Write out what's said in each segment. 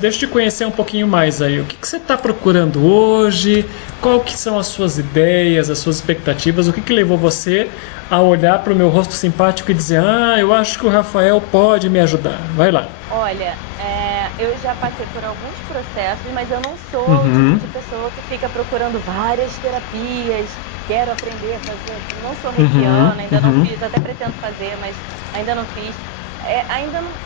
Deixa eu te conhecer um pouquinho mais aí. O que você está procurando hoje? Qual que são as suas ideias, as suas expectativas? O que levou você a olhar para o meu rosto simpático e dizer: ah, eu acho que o Rafael pode me ajudar? Vai lá. Olha, eu já passei por alguns processos, mas eu não sou o tipo Uhum, de pessoa que fica procurando várias terapias, quero aprender a fazer. Não sou uhum, reikiana, ainda não uhum. fiz, até pretendo fazer, mas ainda não fiz.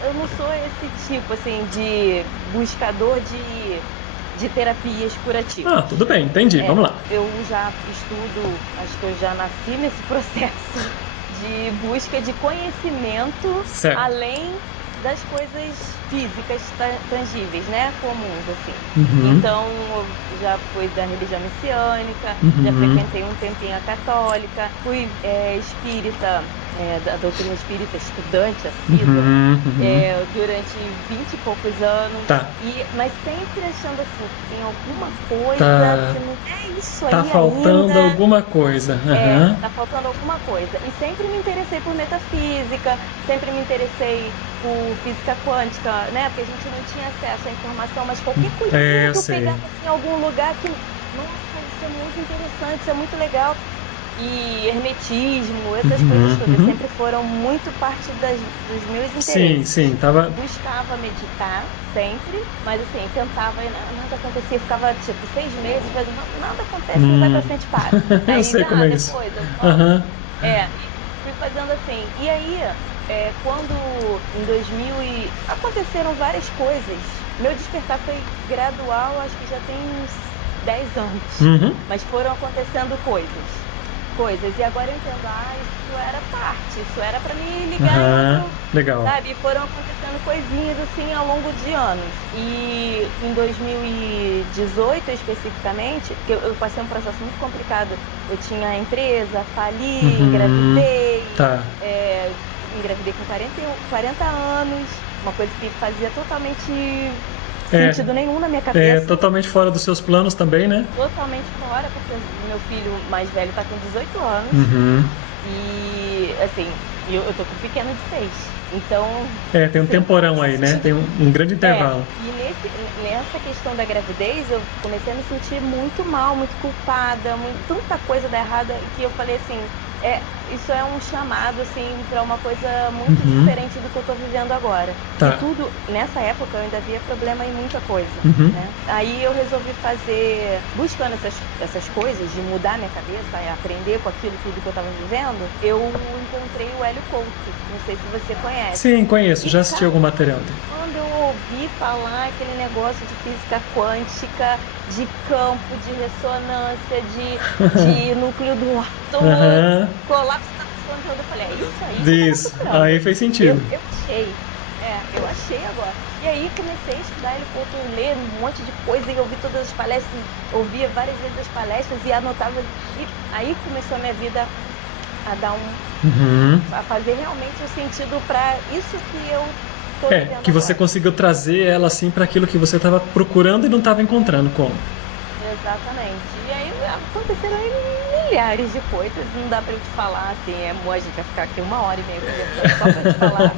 Eu não sou esse tipo assim de buscador de terapias curativas. Ah, tudo bem, entendi. É, Vamos lá. eu já estudo, acho que eu já nasci nesse processo de busca de conhecimento Certo. além das coisas físicas tangíveis, né? Comuns, assim. Uhum, Então, eu já fui da religião messiânica, já uhum, frequentei um tempinho a católica, fui espírita, da doutrina espírita, estudante assídua, uhum, uhum. durante 20 e poucos anos, Tá, mas sempre achando assim, que tem alguma coisa tá, que não é isso tá aí faltando ainda, alguma coisa. Aham. tá faltando alguma coisa. E sempre me interessei por metafísica, sempre me interessei por física quântica, né? Porque a gente não tinha acesso à informação, mas qualquer É, coisinha eu que eu sei. pegava assim, em algum lugar que, nossa, isso é muito interessante, isso é muito legal. E hermetismo, essas coisas Uhum, todas uhum. sempre foram muito parte dos meus Sim, interesses. sim, tava. Buscava meditar sempre, mas assim, tentava e nada acontecia. Ficava tipo 6 meses fazendo nada acontece, não vai pra Hum. frente, para. Eu Aí, sei como é isso. depois eu volto. Aham. E fui fazendo assim. E aí, quando em 2000 aconteceram várias coisas, meu despertar foi gradual, acho que já tem uns 10 anos, Uhum. mas foram acontecendo coisas. E agora eu entendo, isso era parte, isso era para me ligar em Aham. outro, Legal. sabe? E foram acontecendo coisinhas assim ao longo de anos. E em 2018 especificamente, porque eu passei um processo muito complicado. Eu tinha a empresa, fali, Uhum. engravidei, Tá. engravidei com 40 anos, uma coisa que fazia totalmente É, sentido nenhum na minha é cabeça. totalmente fora dos seus planos também, né? Totalmente fora, porque meu filho mais velho tá com 18 anos Uhum. e, assim, eu tô com um pequeno de 6. Então, É, tem um assim, temporão aí, né? Tem um grande intervalo. e nessa questão da gravidez, eu comecei a me sentir muito mal, muito culpada, tanta coisa da errada, que eu falei assim, isso é um chamado, assim, para uma coisa muito Uhum. diferente do que eu tô vivendo agora. E Tá. tudo, nessa época, eu ainda via problema em muita coisa, Uhum. né? Aí eu resolvi buscando essas coisas, de mudar minha cabeça, e aprender com aquilo tudo que eu tava vivendo, eu encontrei o Hélio Couto, não sei se você conhece. Sim, conheço. E, Já assisti algum cara, material dele. quando eu ouvi falar aquele negócio de física quântica, de campo de ressonância, de núcleo do átomo, Aham. colapso da fusão de eu falei, é isso aí que eu estava Isso. procurando. Aí fez Eu, sentido. eu achei. Eu achei agora. E aí comecei a estudar ele, Couto, ler um monte de coisa e ouvir todas as palestras, ouvia várias vezes as palestras e anotava. E aí começou a minha vida a dar Uhum. a fazer realmente o sentido para isso que eu tô É, vivendo que você agora. conseguiu trazer ela assim para aquilo que você estava procurando e não estava encontrando como. Exatamente. E aí aconteceram aí milhares de coisas, não dá para eu te falar assim, a gente vai ficar aqui 1 hora e meia conversando só para te falar.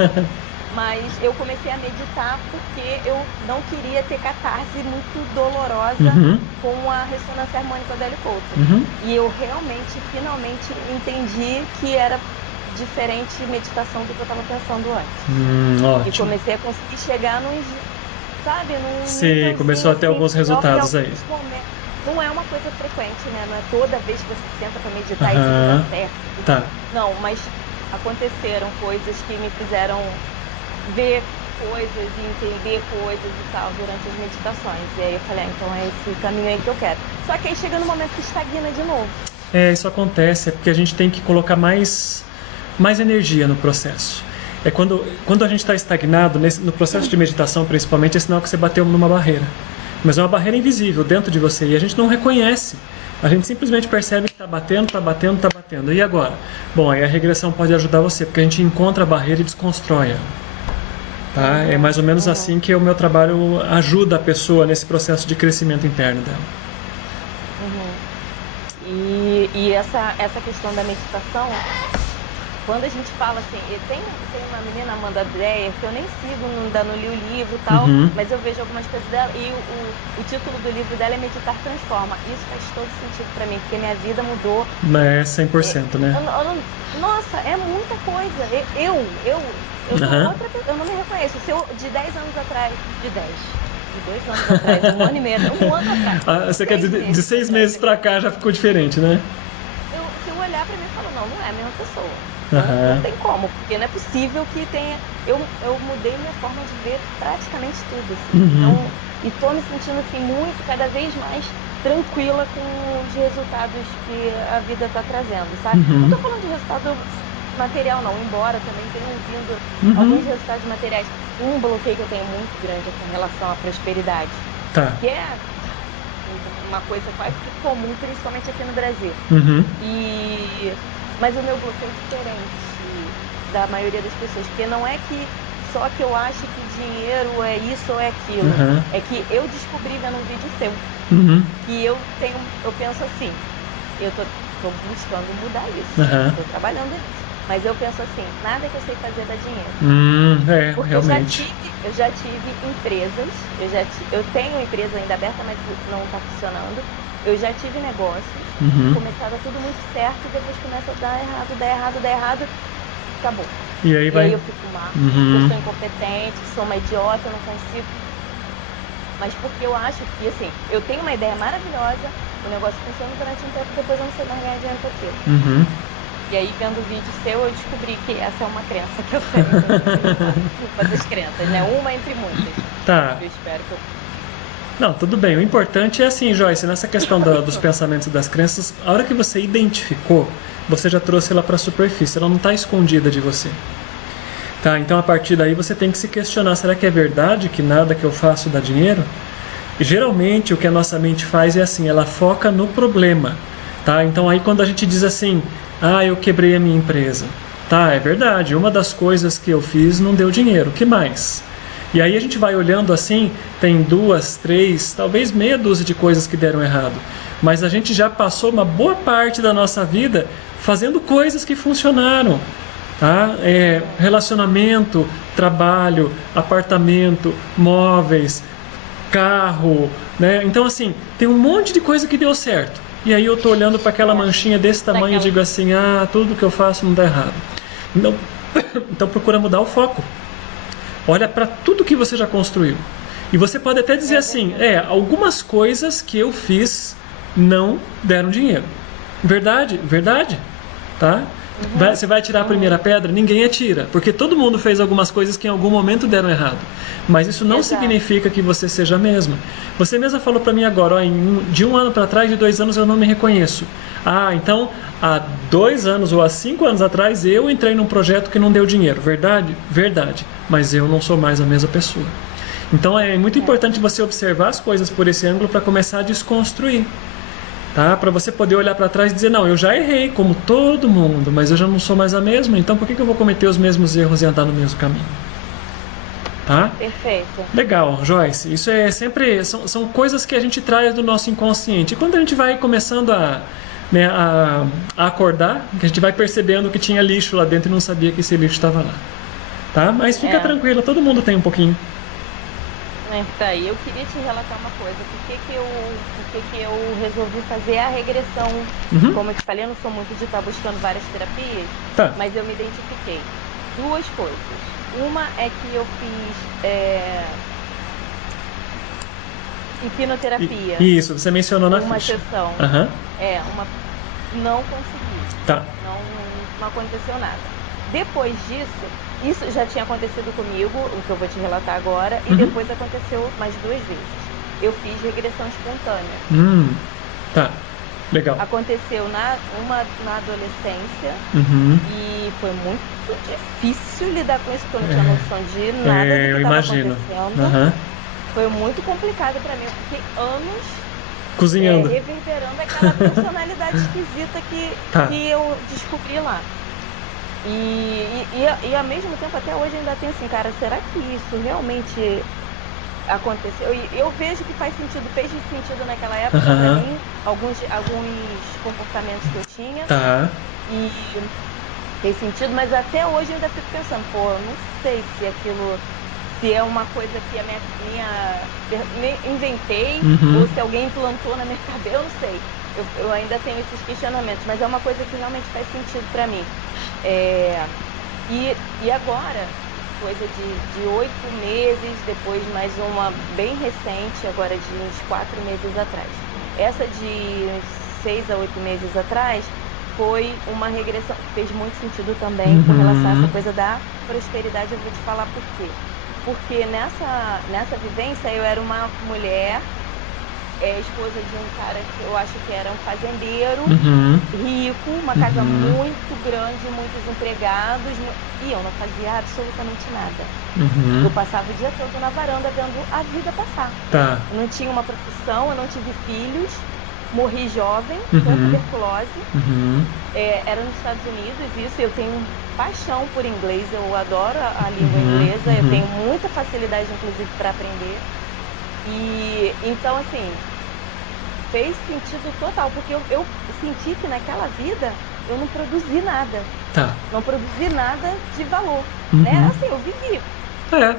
Mas eu comecei a meditar porque eu não queria ter catarse muito dolorosa Uhum. com a ressonância harmônica do Hélio Couto. Uhum. E eu realmente, finalmente, entendi que era diferente meditação do que eu estava pensando antes. E Ótimo. comecei a conseguir chegar sabe, num Você nívelzinho começou a ter assim alguns melhor em resultados aí. alguns momentos. Não é uma coisa frequente, né? Não é toda vez que você senta para meditar e tudo dá Aham. certo. Tá. Não, mas aconteceram coisas que me fizeram ver coisas e entender coisas e tal durante as meditações. E aí eu falei, então é esse caminho aí que eu quero. Só que aí chega no momento que estagna de novo. É, isso acontece, é porque a gente tem que colocar mais energia no processo. É quando a gente está estagnado, no processo de meditação principalmente, é sinal que você bateu numa barreira. Mas é uma barreira invisível dentro de você e a gente não reconhece. A gente simplesmente percebe que está batendo, está batendo, está batendo. E agora? Bom, aí a regressão pode ajudar você, porque a gente encontra a barreira e desconstrói ela. Tá? É Uhum, mais ou menos uhum, assim que o meu trabalho ajuda a pessoa nesse processo de crescimento interno dela. uhum. E essa questão da meditação quando a gente fala assim, tem uma menina, Amanda Dreyer, que eu nem sigo, ainda não li o livro e tal, mas eu vejo algumas coisas dela, e o título do livro dela é Meditar Transforma. Isso faz todo sentido pra mim, porque minha vida mudou. Mas é 100%, né? Nossa, é muita coisa. Eu sou outra pessoa, eu não me reconheço. Se eu, de 10 anos atrás, de 2 anos atrás, um ano e meio, um ano atrás. Você quer dizer, de 6 meses pra cá já ficou diferente, né? Se eu olhar pra mim e falar, não é a mesma pessoa. Não tem como, porque não é possível que tenha. Eu mudei minha forma de ver praticamente tudo. Assim. Então, e tô me sentindo assim, cada vez mais tranquila com os resultados que a vida tá trazendo, sabe? Não tô falando de resultado material, não, embora também tenham vindo alguns resultados materiais. Um bloqueio que eu tenho muito grande é com relação à prosperidade. Tá. Que é uma coisa quase que comum, principalmente aqui no Brasil. Mas o meu bloqueio é diferente da maioria das pessoas, porque não é que só que eu acho que dinheiro é isso ou é aquilo. É que eu descobri vendo um vídeo seu que eu penso assim, eu tô buscando mudar isso, estou trabalhando nisso. Mas eu penso assim, nada que eu sei fazer dá dinheiro. Porque realmente. eu já tive empresas, eu tenho uma empresa ainda aberta, mas não está funcionando. Eu já tive negócios, começava tudo muito certo, e depois começa a dar errado, acabou. E aí eu fico mal, eu sou incompetente, sou uma idiota, eu não consigo. Mas porque eu acho que, assim, eu tenho uma ideia maravilhosa, o negócio funciona durante um tempo, depois eu não sei mais ganhar dinheiro com aquilo. E aí, vendo o vídeo seu, eu descobri que essa é uma crença que eu tenho. Culpa das crenças, né? Uma entre muitas. Tá. Eu espero que eu... Não, tudo bem. O importante é assim, Joyce, nessa questão dos pensamentos e das crenças, a hora que você identificou, você já trouxe ela para a superfície, ela não está escondida de você. Tá? Então, a partir daí, você tem que se questionar, será que é verdade que nada que eu faço dá dinheiro? E, geralmente, o que a nossa mente faz é assim, ela foca no problema. Tá? Então, aí quando a gente diz assim, eu quebrei a minha empresa. Tá, é verdade, uma das coisas que eu fiz não deu dinheiro, o que mais? E aí a gente vai olhando assim, tem 2, 3, talvez meia dúzia de coisas que deram errado. Mas a gente já passou uma boa parte da nossa vida fazendo coisas que funcionaram. Tá? Relacionamento, trabalho, apartamento, móveis, carro, né? Então assim, tem um monte de coisa que deu certo. E aí eu tô olhando para aquela manchinha desse tamanho e digo assim, tudo que eu faço não dá errado. Então procura mudar o foco. Olha para tudo que você já construiu. E você pode até dizer assim, algumas coisas que eu fiz não deram dinheiro. Verdade, verdade. Tá? Você vai tirar a primeira pedra? Ninguém atira, porque todo mundo fez algumas coisas que em algum momento deram errado. Mas isso não significa que você seja a mesma. Você mesma falou para mim agora, de 1 ano para trás, de 2 anos eu não me reconheço. Então há 2 anos ou há 5 anos atrás eu entrei num projeto que não deu dinheiro. Verdade? Verdade. Mas eu não sou mais a mesma pessoa. Então é muito importante você observar as coisas por esse ângulo para começar a desconstruir. Tá? Para você poder olhar para trás e dizer, não, eu já errei como todo mundo, mas eu já não sou mais a mesma, então por que eu vou cometer os mesmos erros e andar no mesmo caminho? Tá? Perfeito. Legal, Joyce. Isso é sempre, são coisas que a gente traz do nosso inconsciente. E quando a gente vai começando a acordar, que a gente vai percebendo que tinha lixo lá dentro e não sabia que esse lixo estava lá. Tá? Mas fica tranquila, todo mundo tem um pouquinho. Tá, e eu queria te relatar uma coisa. Por que eu resolvi fazer a regressão? Como eu te falei, eu não sou muito de estar buscando várias terapias, mas eu me identifiquei. 2 coisas. Uma é que eu fiz hipnoterapia. Isso, você mencionou na ficha. Sessão. Não consegui. Tá. Não aconteceu nada. Depois disso, isso já tinha acontecido comigo, o que eu vou te relatar agora, e depois aconteceu mais 2 vezes. Eu fiz regressão espontânea. Tá, legal. Aconteceu uma na adolescência, e foi muito difícil lidar com isso, porque eu não tinha noção de nada do que estava acontecendo. Foi muito complicado pra mim, eu fiquei anos cozinhando, reverberando aquela personalidade esquisita que eu descobri lá. E ao mesmo tempo, até hoje ainda tem assim, cara, será que isso realmente aconteceu? E eu vejo que fez sentido naquela época pra mim, alguns comportamentos que eu tinha. Tá. fez sentido, mas até hoje eu ainda fico pensando, pô, eu não sei se aquilo, se é uma coisa que a minha inventei, ou se alguém implantou na minha cabeça, eu não sei. Eu ainda tenho esses questionamentos, mas é uma coisa que realmente faz sentido para mim. E agora, coisa de 8 meses, depois mais uma bem recente, agora de uns 4 meses atrás. Essa de uns 6 a 8 meses atrás foi uma regressão, fez muito sentido também com relação a essa coisa da prosperidade. Eu vou te falar por quê. Porque nessa vivência eu era uma mulher, esposa de um cara que eu acho que era um fazendeiro, rico, uma casa muito grande, muitos empregados, e eu não fazia absolutamente nada. Eu passava o dia todo na varanda vendo a vida passar. Tá. Eu não tinha uma profissão, eu não tive filhos, morri jovem, com tuberculose, era nos Estados Unidos, isso, eu tenho paixão por inglês, eu adoro a língua inglesa, eu tenho muita facilidade, inclusive, para aprender. E então, assim, fez sentido total, porque eu senti que naquela vida eu não produzi nada. Tá. Não produzi nada de valor, né? Assim, eu vivi.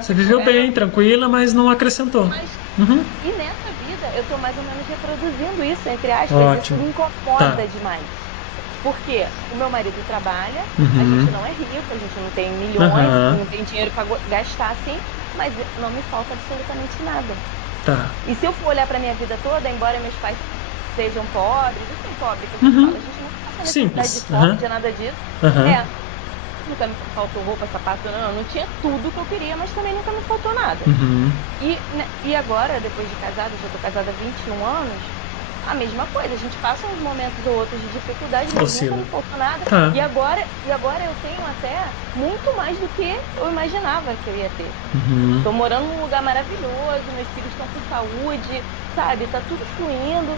Você viveu bem, tranquila, mas não acrescentou. E nessa vida eu tô mais ou menos reproduzindo isso, entre aspas. Ótimo. Isso me incomoda demais. Porque o meu marido trabalha, a gente não é rico, a gente não tem milhões, não tem dinheiro para gastar assim, mas não me falta absolutamente nada. Tá. E se eu for olhar pra minha vida toda, embora meus pais sejam pobres, eu sou pobre, que a gente fala, a gente não passa necessidade de fome, de nada disso. Nunca me faltou roupa, sapato, não tinha tudo que eu queria, mas também nunca me faltou nada. E agora, depois de casada, já tô casada há 21 anos, a mesma coisa, a gente passa uns momentos ou outros de dificuldade, mas nunca me faltou nada. E agora eu tenho até muito mais do que eu imaginava que eu ia ter. Tô morando num lugar maravilhoso, meus filhos estão com saúde, sabe? Tá tudo fluindo.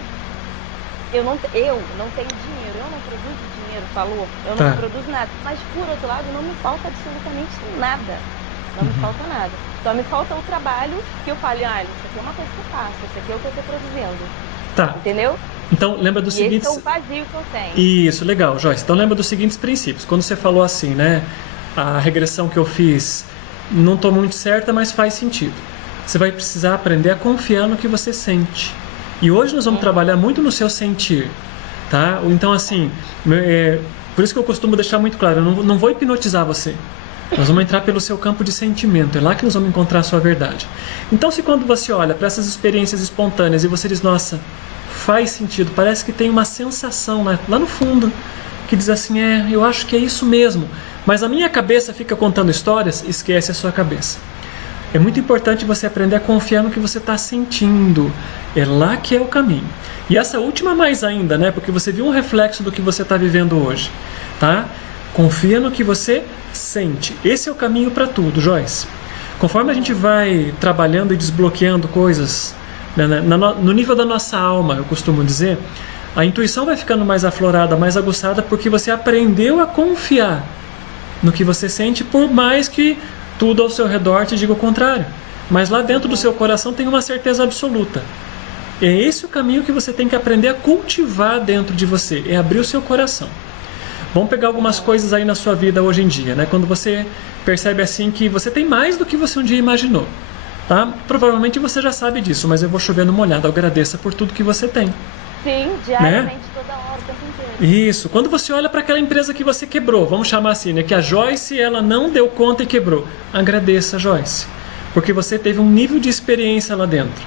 Eu não tenho dinheiro, eu não produzo dinheiro, falou? Eu não produzo nada. Mas, por outro lado, não me falta absolutamente nada. Não me falta nada. Só me falta o trabalho que eu falo, isso aqui é uma coisa que eu faço, isso aqui é o que eu tô produzindo. Tá. Entendeu? Então, lembra dos seguintes... Esse é o vazio que eu tenho. Isso, legal, Joyce. Então, lembra dos seguintes princípios. Quando você falou assim, né? A regressão que eu fiz não estou muito certa, mas faz sentido. Você vai precisar aprender a confiar no que você sente. E hoje nós vamos trabalhar muito no seu sentir, tá? Então, assim, por isso que eu costumo deixar muito claro, eu não vou hipnotizar você. Nós vamos entrar pelo seu campo de sentimento, é lá que nós vamos encontrar a sua verdade. Então, se quando você olha para essas experiências espontâneas e você diz, nossa, faz sentido, parece que tem uma sensação lá no fundo, que diz assim, eu acho que é isso mesmo, mas a minha cabeça fica contando histórias, esquece a sua cabeça. É muito importante você aprender a confiar no que você está sentindo. É lá que é o caminho. E essa última mais ainda, né? Porque você viu um reflexo do que você está vivendo hoje, tá? Confia no que você sente. Esse é o caminho para tudo, Joyce. Conforme a gente vai trabalhando e desbloqueando coisas, né, no nível da nossa alma, eu costumo dizer, a intuição vai ficando mais aflorada, mais aguçada, porque você aprendeu a confiar no que você sente, por mais que tudo ao seu redor te diga o contrário. Mas lá dentro do seu coração tem uma certeza absoluta. É esse o caminho que você tem que aprender a cultivar dentro de você, é abrir o seu coração. Vamos pegar algumas coisas aí na sua vida hoje em dia, né? Quando você percebe assim que você tem mais do que você um dia imaginou, tá? Provavelmente você já sabe disso, mas eu vou chover no molhado. Agradeça por tudo que você tem. Sim, diariamente, toda hora, o tempo inteiro. Isso, quando você olha para aquela empresa que você quebrou, vamos chamar assim, né? Que a Joyce, ela não deu conta e quebrou. Agradeça, Joyce, porque você teve um nível de experiência lá dentro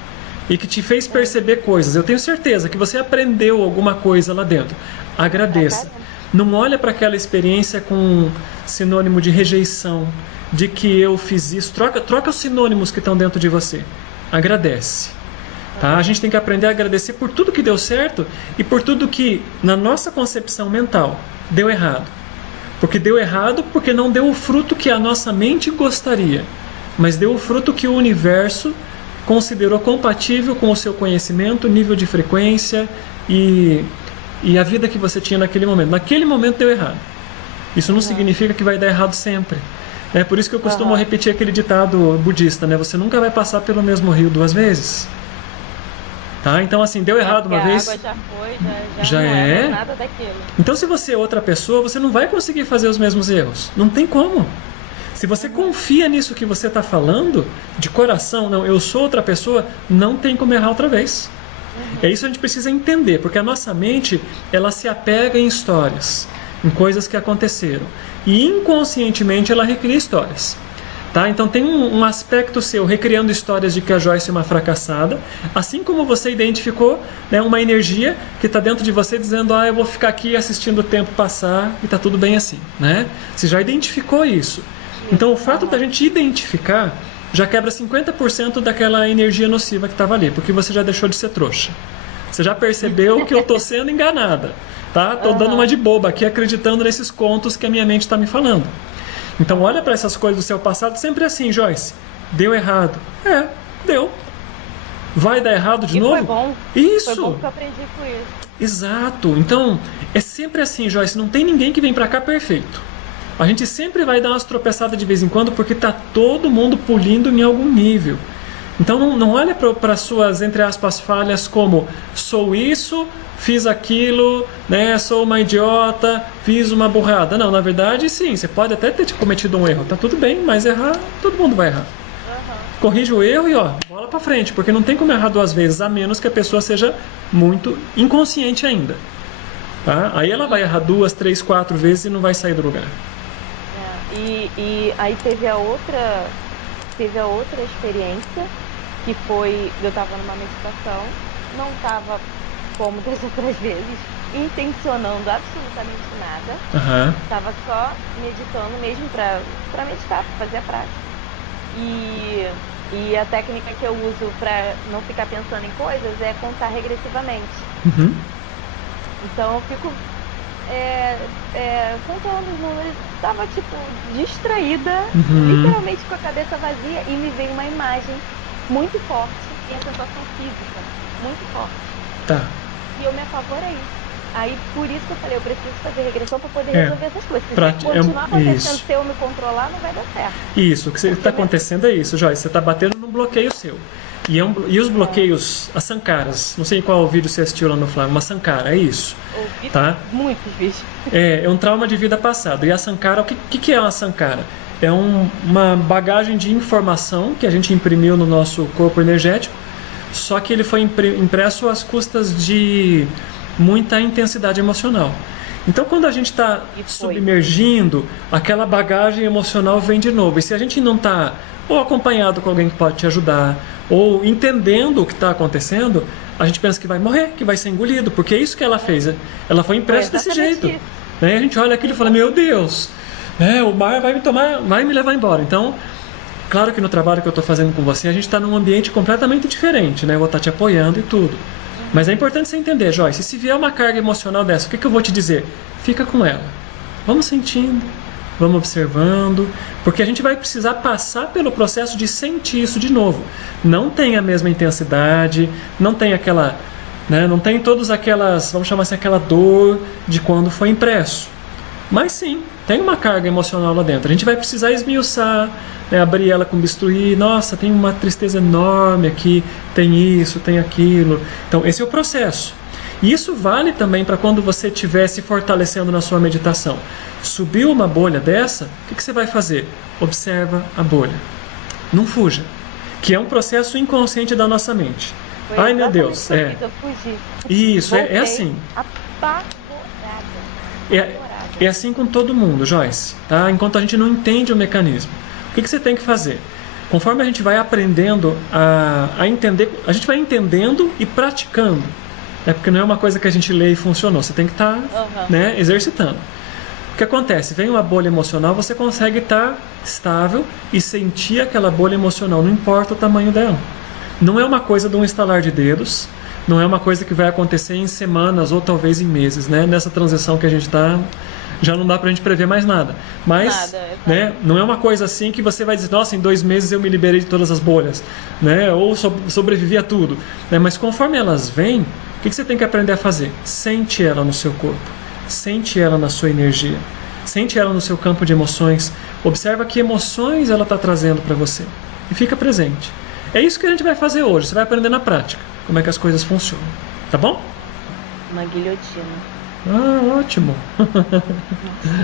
e que te fez perceber coisas. Eu tenho certeza que você aprendeu alguma coisa lá dentro. Agradeça. Não olha para aquela experiência com sinônimo de rejeição, de que eu fiz isso. Troca os sinônimos que estão dentro de você. Agradece. Tá? A gente tem que aprender a agradecer por tudo que deu certo e por tudo que, na nossa concepção mental, deu errado. Porque deu errado porque não deu o fruto que a nossa mente gostaria, mas deu o fruto que o universo considerou compatível com o seu conhecimento, nível de frequência e a vida que você tinha naquele momento. Naquele momento deu errado. Isso não significa que vai dar errado sempre. É por isso que eu costumo repetir aquele ditado budista, né? Você nunca vai passar pelo mesmo rio 2 vezes. Tá? Então, assim, deu errado uma vez. A água já foi, já Já não é. é nada daquilo. Então, se você é outra pessoa, você não vai conseguir fazer os mesmos erros. Não tem como. Se você confia nisso que você está falando, de coração, não, eu sou outra pessoa, não tem como errar outra vez. É isso que a gente precisa entender, porque a nossa mente, ela se apega em histórias, em coisas que aconteceram. E inconscientemente ela recria histórias. Tá? Então tem um aspecto seu recriando histórias de que a Joyce é uma fracassada, assim como você identificou, né, uma energia que está dentro de você dizendo, eu vou ficar aqui assistindo o tempo passar e está tudo bem assim. Né? Você já identificou isso. Então o fato da gente identificar já quebra 50% daquela energia nociva que estava ali, porque você já deixou de ser trouxa. Você já percebeu que eu estou sendo enganada. Tá? Estou dando uma de boba aqui, acreditando nesses contos que a minha mente está me falando. Então olha para essas coisas do seu passado sempre assim, Joyce. Deu errado. Deu. Vai dar errado de novo? Foi bom. Isso. Foi bom que eu aprendi com isso. Exato. Então é sempre assim, Joyce. Não tem ninguém que vem para cá perfeito. A gente sempre vai dar umas tropeçadas de vez em quando porque tá todo mundo pulindo em algum nível. Então não olha para suas, entre aspas, falhas como sou isso, fiz aquilo, né, sou uma idiota, fiz uma burrada. Não, na verdade sim, você pode até ter cometido um erro, tá tudo bem, mas errar, todo mundo vai errar. Corrige o erro e bola para frente, porque não tem como errar duas vezes, a menos que a pessoa seja muito inconsciente ainda. Tá? Aí ela vai errar 2, 3, 4 vezes e não vai sair do lugar. E aí teve a outra experiência, que foi, eu estava numa meditação, não estava, como das outras vezes, intencionando absolutamente nada, estava só meditando mesmo para meditar, para fazer a prática. E a técnica que eu uso para não ficar pensando em coisas é contar regressivamente. Então eu fico contando os números, estava tipo distraída, literalmente com a cabeça vazia, e me veio uma imagem muito forte e a sensação física muito forte. Tá. E eu me apavorei. Aí por isso que eu falei, eu preciso fazer regressão para poder resolver essas coisas. Se continuar acontecendo, se eu me controlar, não vai dar certo. Isso, o que está acontecendo é isso, Joyce. Você está batendo num bloqueio seu. E os bloqueios, as sankaras, não sei qual vídeo você assistiu lá no Flávio, uma sankara, é isso. Ouvi tá? Muitos vídeos. É um trauma de vida passado. E a sankara, o que é uma sankara? É uma bagagem de informação que a gente imprimiu no nosso corpo energético, só que ele foi impresso às custas de muita intensidade emocional. Então, quando a gente está submergindo, aquela bagagem emocional vem de novo. E se a gente não está ou acompanhado com alguém que pode te ajudar, ou entendendo o que está acontecendo, a gente pensa que vai morrer, que vai ser engolido, porque é isso que ela fez. Ela foi impressa desse jeito. Né? A gente olha aquilo e fala, meu Deus, o mar vai me levar embora. Então, claro que no trabalho que eu estou fazendo com você, a gente está num ambiente completamente diferente, né? Eu vou estar te apoiando e tudo. Mas é importante você entender, Joyce, se vier uma carga emocional dessa, o que eu vou te dizer? Fica com ela. Vamos sentindo, vamos observando, porque a gente vai precisar passar pelo processo de sentir isso de novo. Não tem a mesma intensidade, não tem aquela, né, não tem todas aquelas, vamos chamar assim, aquela dor de quando foi impresso. Mas sim, tem uma carga emocional lá dentro. A gente vai precisar esmiuçar, né, abrir ela com bisturi. Nossa, tem uma tristeza enorme aqui, tem isso, tem aquilo. Então, esse é o processo. E isso vale também para quando você estiver se fortalecendo na sua meditação. Subiu uma bolha dessa, o que você vai fazer? Observa a bolha. Não fuja. Que é um processo inconsciente da nossa mente. Ai, meu Deus. Eu fugi. Isso, é assim. Apavorada. É assim com todo mundo, Joyce, tá? Enquanto a gente não entende o mecanismo. O que você tem que fazer? Conforme a gente vai aprendendo a entender, a gente vai entendendo e praticando. Porque não é uma coisa que a gente lê e funcionou. Você tem que estar né, exercitando. O que acontece? Vem uma bolha emocional, você consegue estar estável e sentir aquela bolha emocional, não importa o tamanho dela. Não é uma coisa de um estalar de dedos. Não é uma coisa que vai acontecer em semanas ou talvez em meses, né? Nessa transição que a gente está, já não dá pra gente prever mais nada. Mas, né, não é uma coisa assim que você vai dizer, nossa, em 2 meses eu me liberei de todas as bolhas, né? Ou sobrevivi a tudo. Né? Mas conforme elas vêm, o que você tem que aprender a fazer? Sente ela no seu corpo. Sente ela na sua energia. Sente ela no seu campo de emoções. Observa que emoções ela está trazendo para você. E fica presente. É isso que a gente vai fazer hoje. Você vai aprender na prática como é que as coisas funcionam. Tá bom? Uma guilhotina. Ah, ótimo. Nossa,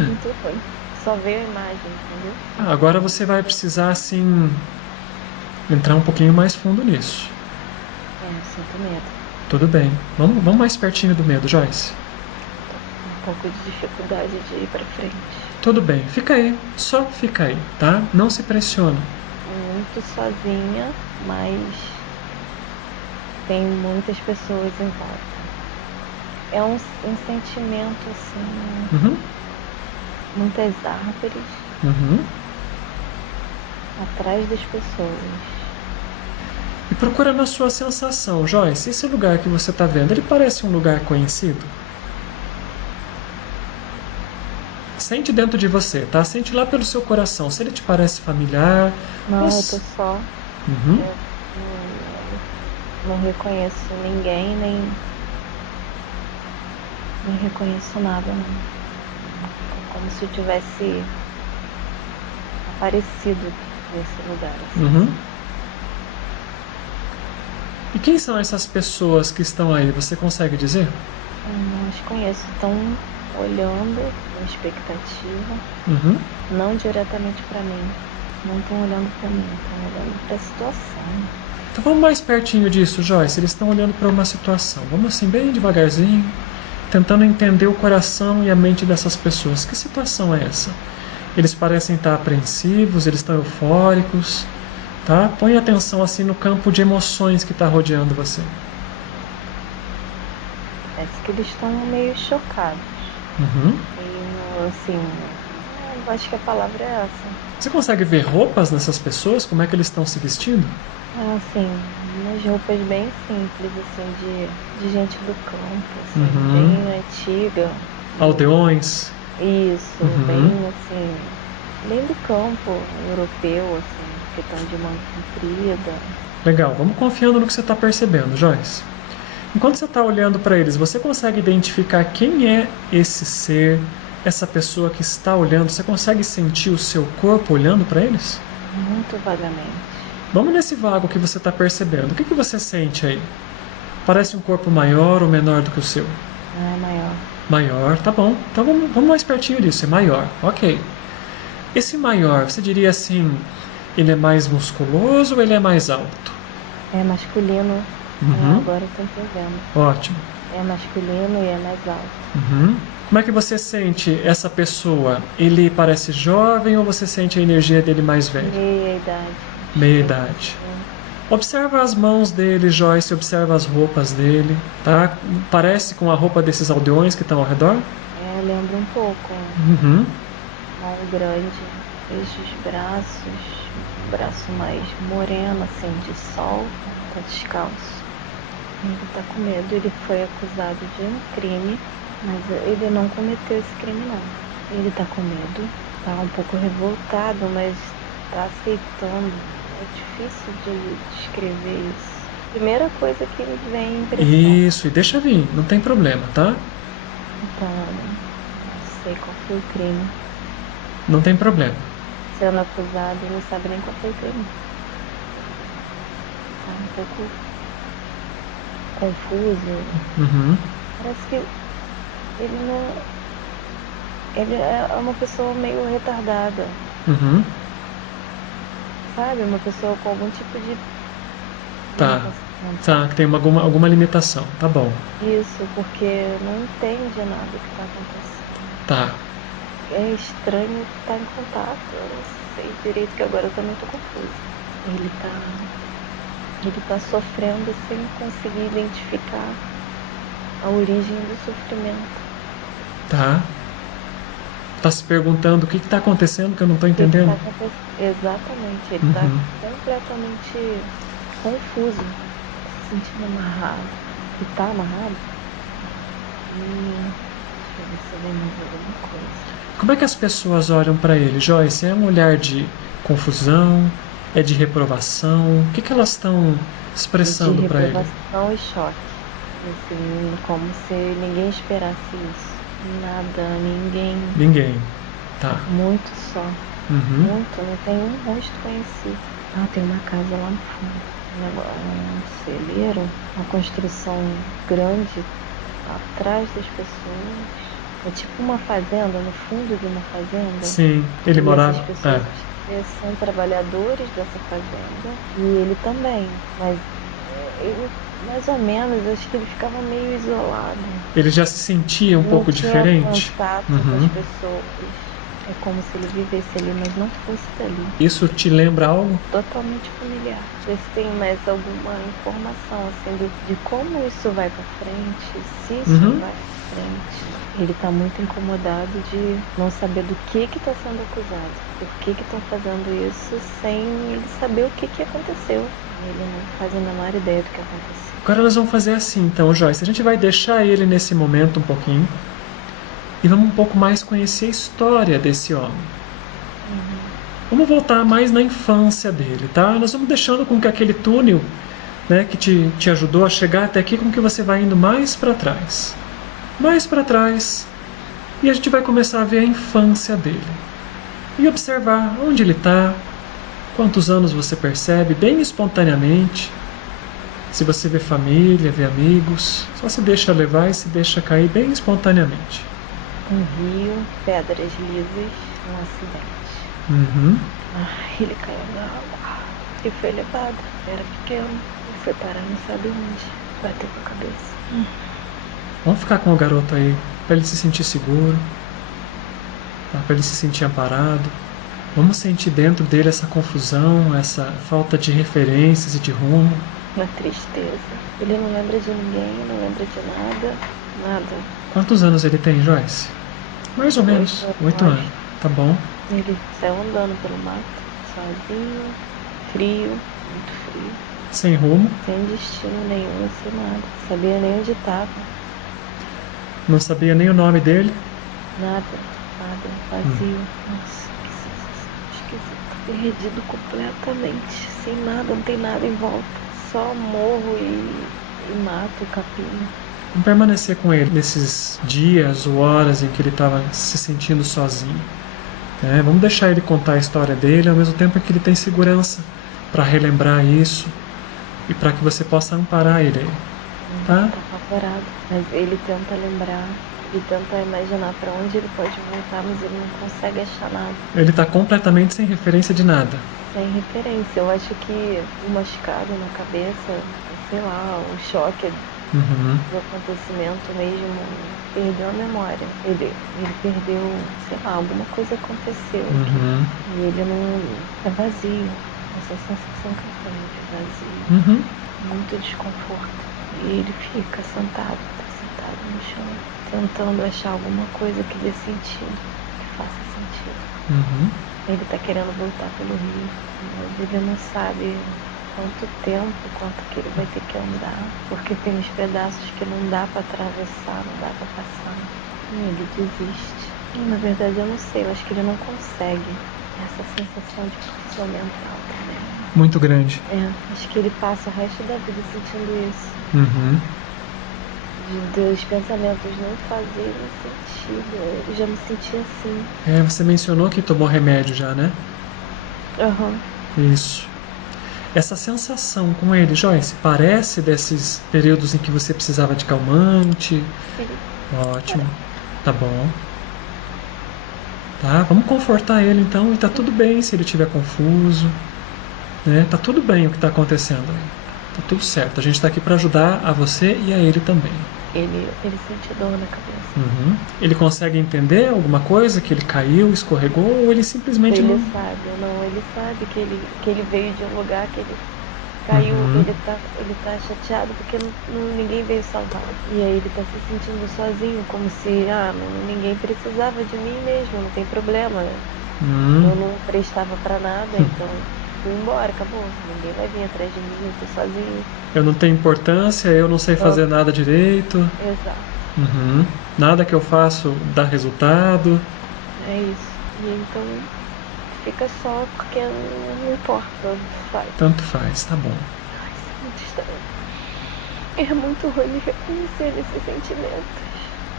muito ruim. Só ver a imagem, entendeu? Agora você vai precisar, assim, entrar um pouquinho mais fundo nisso. Eu sinto medo. Tudo bem. Vamos mais pertinho do medo, Joyce. Um pouco de dificuldade de ir pra frente. Tudo bem. Fica aí. Só fica aí, tá? Não se pressiona. Muito sozinha, mas tem muitas pessoas em volta. É um sentimento assim, Uhum. muitas árvores Uhum. atrás das pessoas. E procura na sua sensação, Joyce. Esse lugar que você está vendo, ele parece um lugar conhecido? Sente dentro de você, tá? Sente lá pelo seu coração. Se ele te parece familiar. Não, ou eu tô só. Uhum. Eu não reconheço ninguém, nem reconheço nada, não. É como se eu tivesse aparecido nesse lugar. Assim. Uhum. E quem são essas pessoas que estão aí? Você consegue dizer? Eu não as conheço. Estão olhando com expectativa, Uhum. não diretamente para mim. Não estão olhando para mim, estão olhando para a situação. Então vamos mais pertinho disso, Joyce. Eles estão olhando para uma situação. Vamos assim, bem devagarzinho, tentando entender o coração e a mente dessas pessoas. Que situação é essa? Eles parecem estar apreensivos, eles estão eufóricos, tá? Põe atenção assim no campo de emoções que está rodeando você. Parece que eles estão meio chocados. Uhum. Meio assim, eu acho que a palavra é essa. Você consegue ver roupas nessas pessoas? Como é que eles estão se vestindo? Assim, umas roupas bem simples, assim, de gente do campo, assim, Uhum. bem antiga. Aldeões? Isso, Uhum. bem assim, bem do campo europeu, assim, que estão de manga comprida. Legal, vamos confiando no que você está percebendo, Joyce. Enquanto você está olhando para eles, você consegue identificar quem é esse ser, essa pessoa que está olhando? Você consegue sentir o seu corpo olhando para eles? Muito vagamente. Vamos nesse vago que você está percebendo. O que você sente aí? Parece um corpo maior ou menor do que o seu? É maior. Maior, tá bom. Então vamos mais pertinho disso, é maior. Ok. Esse maior, você diria assim, ele é mais musculoso ou ele é mais alto? É masculino. Uhum. Agora eu tô entendendo. Ótimo. É masculino e é mais alto. Uhum. Como é que você sente essa pessoa? Ele parece jovem ou você sente a energia dele mais velho? Meia idade. Meia idade. Observa as mãos dele, Joyce, observa as roupas dele, tá? Parece com a roupa desses aldeões que estão ao redor? É, lembra um pouco. Uhum. Mão grande, vejo os braços, um braço mais moreno, assim, de sol, tá descalço. Ele tá com medo, ele foi acusado de um crime, mas ele não cometeu esse crime não. Ele tá com medo, tá um pouco revoltado, mas tá aceitando. É difícil de descrever isso. Primeira coisa que me vem em impressão. Isso, e deixa vir, não tem problema, tá? Então, não sei qual foi o crime. Não tem problema. Sendo acusado, não sabe nem qual foi o crime. Tá um pouco confuso. Uhum. Parece que ele não. Ele é uma pessoa meio retardada. Uhum. Sabe? Uma pessoa com algum tipo de. Tá. Tá, que tem alguma limitação. Tá bom. Isso, porque não entende nada do que tá acontecendo. Tá. É estranho estar em contato. Eu não sei direito, que agora eu também tô confusa. Ele tá sofrendo sem conseguir identificar a origem do sofrimento. Tá. Tá se perguntando o que tá acontecendo que eu não tô entendendo? Exatamente, ele tá completamente confuso, se sentindo amarrado. E tá amarrado? Deixa eu ver se eu vou mais alguma coisa. Como é que as pessoas olham para ele, Joyce? É um olhar de confusão? É de reprovação? O que elas estão expressando para ele? De reprovação e choque. Assim, como se ninguém esperasse isso. Nada, ninguém. Ninguém. Tá. Muito só. Uhum. Muito, não tem um rosto conhecido. Ah, tem uma casa lá no fundo. um celeiro, uma construção grande atrás das pessoas. É tipo uma fazenda, no fundo de uma fazenda. Sim, ele E morava. essas pessoas são trabalhadores dessa fazenda. E ele também. Mas ele, mais ou menos, eu acho que ele ficava meio isolado. Ele já se sentia um pouco diferente? Não tinha contato com as pessoas. É como se ele vivesse ali, mas não fosse dali. Isso te lembra algo? Totalmente familiar. Ver se tem mais alguma informação, assim, de como isso vai pra frente, se isso vai pra frente. Ele tá muito incomodado de não saber do que tá sendo acusado. Por que estão fazendo isso sem ele saber o que aconteceu. Ele não faz a menor ideia do que aconteceu. Agora nós vamos fazer assim, então, Joyce. A gente vai deixar ele nesse momento um pouquinho. E vamos um pouco mais conhecer a história desse homem. Vamos voltar mais na infância dele, tá? Nós vamos deixando com que aquele túnel, né, que te ajudou a chegar até aqui, com que você vai indo mais para trás. Mais para trás. E a gente vai começar a ver a infância dele. E observar onde ele está, quantos anos você percebe, bem espontaneamente. Se você vê família, vê amigos, só se deixa levar e se deixa cair bem espontaneamente. Um rio, pedras lisas, um acidente. Ele caiu na água e foi levado. Era pequeno e foi parar não sabe onde. Bateu com a cabeça. Vamos ficar com o garoto aí, para ele se sentir seguro, tá? Para ele se sentir amparado. Vamos sentir dentro dele essa confusão, essa falta de referências e de rumo. Uma tristeza. Ele não lembra de ninguém, não lembra de nada. Quantos anos ele tem, Joyce? Mais ou menos 8 anos. Tá bom. Ele saiu andando pelo mato, sozinho, frio, muito frio. Sem rumo. Sem destino nenhum, sem nada. Sabia nem onde estava. Não sabia nem o nome dele? Nada, vazio. Nossa, que sensação esquisita. Perdido completamente, sem nada, não tem nada em volta. Só morro e mato, capim. Vamos permanecer com ele nesses dias ou horas em que ele estava se sentindo sozinho. Vamos deixar ele contar a história dele, ao mesmo tempo que ele tem segurança para relembrar isso e para que você possa amparar ele aí. Tá? Tá apavorado, mas ele tenta lembrar, ele tenta imaginar para onde ele pode voltar, mas ele não consegue achar nada. Ele tá completamente sem referência de nada. Sem referência. Eu acho que o machucado na cabeça, sei lá, o choque do acontecimento mesmo, perdeu a memória. Ele perdeu, sei lá, alguma coisa aconteceu. E ele não... é vazio. Essa sensação que eu tenho de vazio. Muito desconforto. E ele fica sentado no chão, tentando achar alguma coisa que dê sentido, que faça sentido. Ele tá querendo voltar pelo rio, mas ele não sabe quanto tempo, quanto que ele vai ter que andar, porque tem uns pedaços que não dá pra atravessar, não dá pra passar. E ele desiste. E, na verdade eu não sei, eu acho que ele não consegue. Essa sensação de confusão mental também. Muito grande. Acho que ele passa o resto da vida sentindo isso. Dos pensamentos não fazerem sentido. Eu já me senti assim. Você mencionou que tomou remédio já, né? Isso. Essa sensação com ele, Joyce, parece desses períodos em que você precisava de calmante? Sim. Ótimo. Tá bom. Tá, vamos confortar ele então, e tá tudo bem se ele estiver confuso. Tá tudo bem o que está acontecendo aí. Tá tudo certo. A gente está aqui para ajudar a você e a ele também. Ele sente dor na cabeça. Ele consegue entender alguma coisa? Que ele caiu, escorregou, ou ele simplesmente não... Ele sabe que ele veio de um lugar que ele caiu. Ele tá chateado porque ninguém veio salvar. E aí ele tá se sentindo sozinho, como se ninguém precisava de mim mesmo, não tem problema. Eu não prestava para nada, então... fui embora, acabou. Ninguém vai vir atrás de mim, eu tô sozinho. Eu não tenho importância, eu não sei fazer nada direito. Exato. Nada que eu faço dá resultado. É isso. E então fica só porque não importa, faz. Tanto faz, tá bom. Ai, isso é muito estranho. É muito ruim reconhecer esses sentimentos.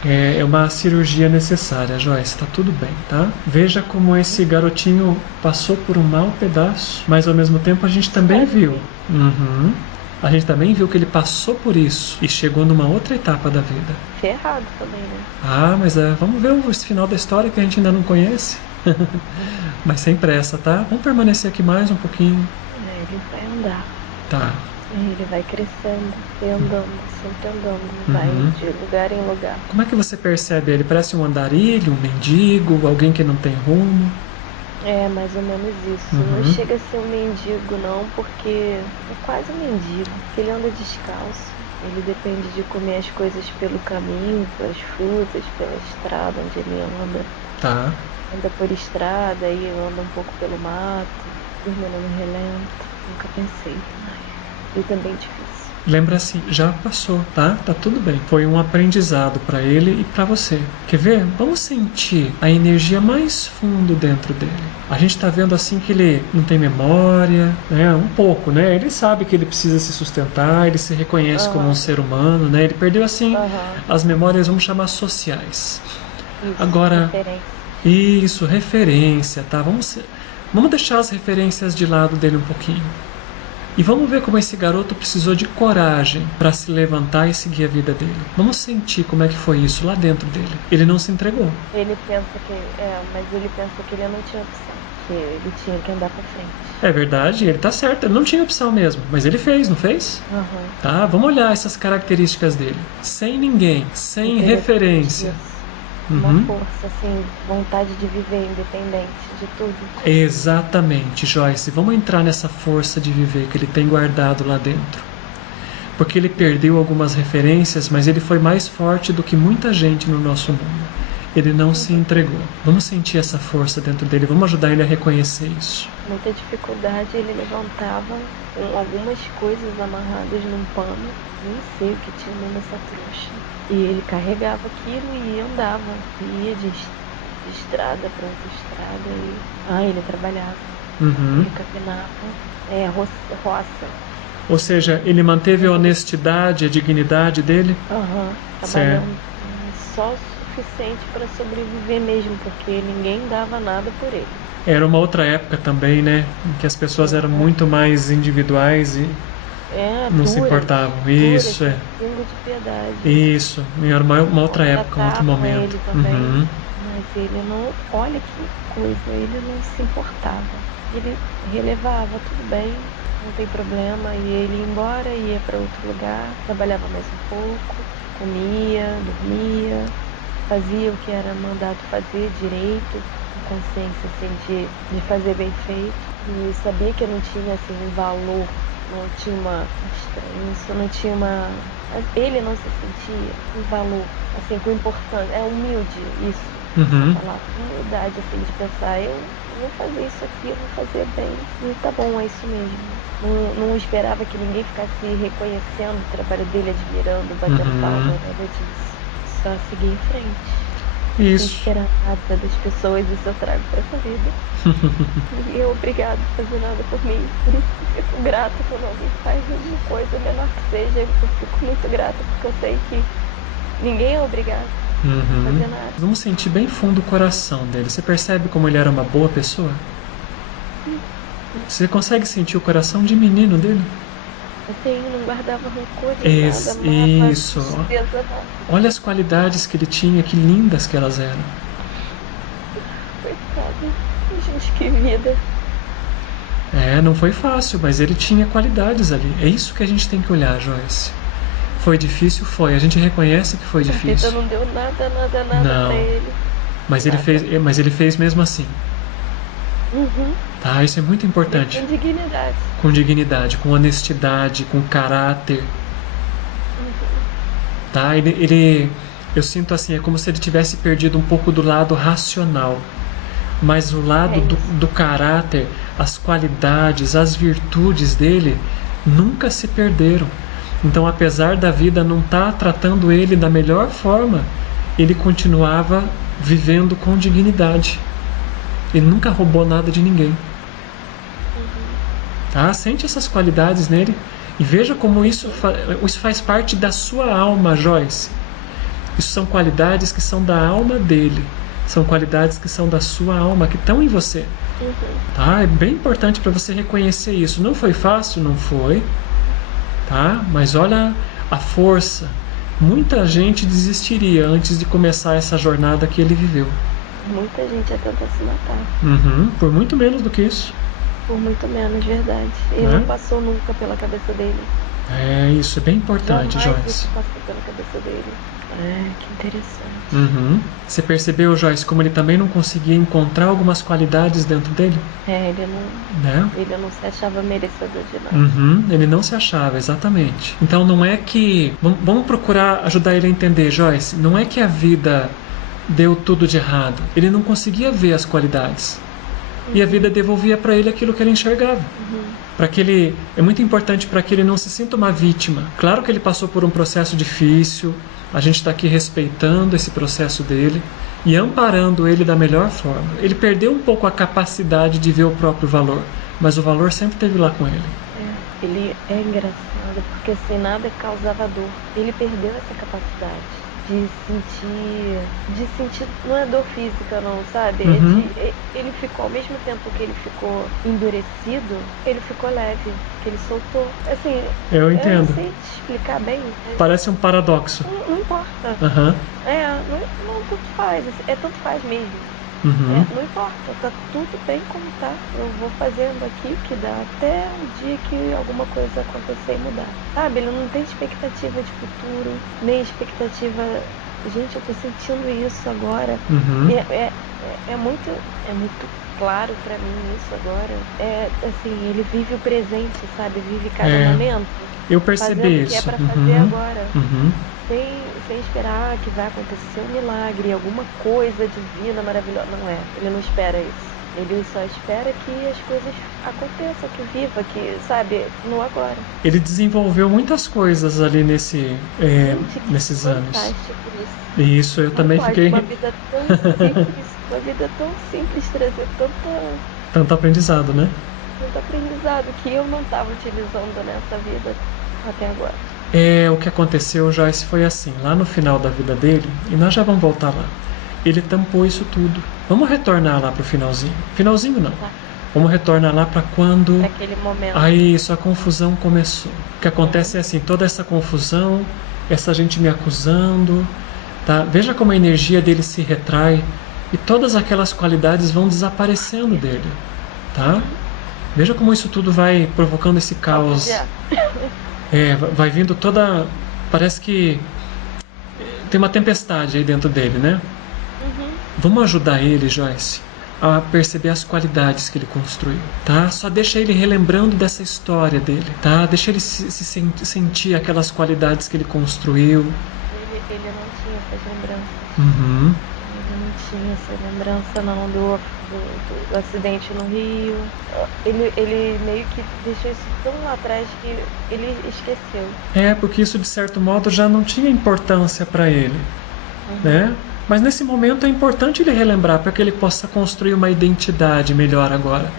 É uma cirurgia necessária, Joyce, tá tudo bem, tá? Veja como esse garotinho passou por um mau pedaço, mas ao mesmo tempo a gente também viu. Uhum. A gente também viu que ele passou por isso e chegou numa outra etapa da vida. Ferrado também, né? Ah, mas vamos ver esse final da história que a gente ainda não conhece. Mas sem pressa, tá? Vamos permanecer aqui mais um pouquinho. Ele vai andar. Tá. Ele vai crescendo e andando, sempre andando, vai Uhum. de lugar em lugar. Como é que você percebe ele? Parece um andarilho, um mendigo, alguém que não tem rumo? É, mais ou menos isso. Uhum. Não chega a ser um mendigo, não, porque é quase um mendigo. Porque ele anda descalço. Ele depende de comer as coisas pelo caminho, pelas frutas, pela estrada onde ele anda. Tá. Anda por estrada, aí anda um pouco pelo mato, dormindo no relento. Nunca pensei, mas é também difícil. Lembra assim, já passou, tá? Tá tudo bem. Foi um aprendizado para ele e para você. Quer ver? Vamos sentir a energia mais fundo dentro dele. A gente tá vendo assim que ele não tem memória, né? Um pouco, né? Ele sabe que ele precisa se sustentar, ele se reconhece como um ser humano, né? Ele perdeu assim as memórias, vamos chamar sociais. Isso, Agora, referência. isso, referência, tá? Vamos deixar as referências de lado dele um pouquinho. E vamos ver como esse garoto precisou de coragem para se levantar e seguir a vida dele. Vamos sentir como é que foi isso lá dentro dele. Ele não se entregou. Ele pensa que mas ele pensa que ele não tinha opção, que ele tinha que andar pra frente. É verdade, ele tá certo, ele não tinha opção mesmo, mas ele fez, não fez? Tá, vamos olhar essas características dele. Sem ninguém, sem referência. Isso. Uhum. Uma força, assim, vontade de viver independente de tudo. Exatamente, Joyce. Vamos entrar nessa força de viver que ele tem guardado lá dentro. Porque ele perdeu algumas referências, mas ele foi mais forte do que muita gente no nosso mundo. Ele não se entregou. Vamos sentir essa força dentro dele, vamos ajudar ele a reconhecer isso. Muita dificuldade, ele levantava com algumas coisas amarradas num pano, nem sei o que tinha nessa trouxa. E ele carregava aquilo e andava, ia de estrada para outra estrada. Ele trabalhava, Uhum. ele capinava, roça. Ou seja, ele manteve a honestidade, a dignidade dele? Trabalhando só o suficiente para sobreviver mesmo, porque ninguém dava nada por ele. Era uma outra época também, né? Em que as pessoas eram muito mais individuais e não se importavam. Isso, é. Pingo de piedade. Isso, era uma outra época, um outro momento. Ele também, Uhum. mas ele não, olha que coisa, ele não se importava. Ele relevava, tudo bem, não tem problema, e ele ia embora, ia para outro lugar, trabalhava mais um pouco, comia, dormia, fazia o que era mandado fazer direito, com consciência assim, de fazer bem feito, e sabia que eu não tinha assim um valor, não tinha ele não se sentia um valor assim com importância, humilde isso. Uhum. Falar com humildade, assim, de pensar, eu vou fazer isso aqui, eu vou fazer bem, e tá bom, é isso mesmo. Não esperava que ninguém ficasse reconhecendo o trabalho dele, admirando, batendo palma, nada disso. Só seguir em frente. Isso. Sem esperar nada das pessoas, isso eu trago pra essa vida. Ninguém é obrigado a fazer nada por mim, por isso eu fico grata quando alguém faz alguma coisa, menor que seja, eu fico muito grata, porque eu sei que ninguém é obrigado. Uhum. Vamos sentir bem fundo o coração dele. Você percebe como ele era uma boa pessoa? Você consegue sentir o coração de menino dele? Eu não guardava rancor de nada. Isso. Olha as qualidades que ele tinha, que lindas que elas eram. Coitado. Gente, que vida. Não foi fácil, mas ele tinha qualidades ali. É isso que a gente tem que olhar, Joyce. Foi difícil? Foi. A gente reconhece que foi difícil. A vida não deu nada não. pra ele. Mas ele fez mesmo assim. Uhum. Tá, isso é muito importante. Com dignidade. Com dignidade, com honestidade, com caráter. Tá, eu sinto assim, é como se ele tivesse perdido um pouco do lado racional. Mas o lado do caráter, as qualidades, as virtudes dele nunca se perderam. Então, apesar da vida não estar tratando ele da melhor forma, ele continuava vivendo com dignidade. Ele nunca roubou nada de ninguém. Tá? Sente essas qualidades nele e veja como isso faz parte da sua alma, Joyce. Isso são qualidades que são da alma dele. São qualidades que são da sua alma, que estão em você. Tá? É bem importante para você reconhecer isso. Não foi fácil? Não foi. Tá? Mas olha a força. Muita gente desistiria antes de começar essa jornada que ele viveu. Muita gente já tentou se matar. Por muito menos do que isso. Por muito menos, verdade. E não passou nunca pela cabeça dele. Isso é bem importante, Joyce. Isso passou pela cabeça dele. Que interessante. Você percebeu, Joyce, como ele também não conseguia encontrar algumas qualidades dentro dele? Ele não se achava merecedor de nada. Ele não se achava, exatamente. Então não é que... Vamos procurar ajudar ele a entender, Joyce. Não é que a vida deu tudo de errado. Ele não conseguia ver as qualidades. E a vida devolvia para ele aquilo que ele enxergava. Para que ele... É muito importante para que ele não se sinta uma vítima. Claro que ele passou por um processo difícil. A gente está aqui respeitando esse processo dele e amparando ele da melhor forma. Ele perdeu um pouco a capacidade de ver o próprio valor, mas o valor sempre esteve lá com ele. Ele é engraçado, porque assim, nada causava dor. Ele perdeu essa capacidade de sentir, não é dor física não, sabe? Ele ficou, ao mesmo tempo que ele ficou endurecido, ele ficou leve, que ele soltou. Assim, eu entendo. Eu não sei te explicar bem. Parece um paradoxo. Não importa. Não tanto faz, tanto faz mesmo. Não importa, tá tudo bem como tá. Eu vou fazendo aqui o que dá até o dia que alguma coisa acontecer e mudar. Sabe, ele não tem expectativa de futuro, nem expectativa. Gente, eu tô sentindo isso agora. É muito claro pra mim isso agora. Assim, ele vive o presente, sabe? Vive cada momento. Eu percebi isso. O que é pra fazer agora. Sem esperar que vai acontecer um milagre, alguma coisa divina, maravilhosa. Não é. Ele não espera isso. Ele só espera que as coisas aconteçam, que viva, que, sabe, no agora. Ele desenvolveu muitas coisas ali nesses anos. Fantástico isso. Isso, eu também fiquei... Uma vida tão simples, trazer tanto aprendizado, né? Tanto aprendizado que eu não estava utilizando nessa vida até agora. O que aconteceu, Joyce, foi assim, lá no final da vida dele, e nós já vamos voltar lá, ele tampou isso tudo. Vamos retornar lá pro finalzinho. Finalzinho não. Vamos retornar lá para quando... Naquele momento. Aí isso, a confusão começou. O que acontece é assim, toda essa confusão, essa gente me acusando, tá? Veja como a energia dele se retrai e todas aquelas qualidades vão desaparecendo dele, tá? Veja como isso tudo vai provocando esse caos. Vai vindo toda... Parece que tem uma tempestade aí dentro dele, né? Vamos ajudar ele, Joyce, a perceber as qualidades que ele construiu, tá? Só deixa ele relembrando dessa história dele, tá? Deixa ele sentir aquelas qualidades que ele construiu. Ele não tinha essa lembrança. Ele não tinha essa lembrança não do acidente no Rio. Ele meio que deixou isso tão lá atrás que ele esqueceu. Porque isso de certo modo já não tinha importância para ele, né? Mas nesse momento é importante ele relembrar para que ele possa construir uma identidade melhor agora.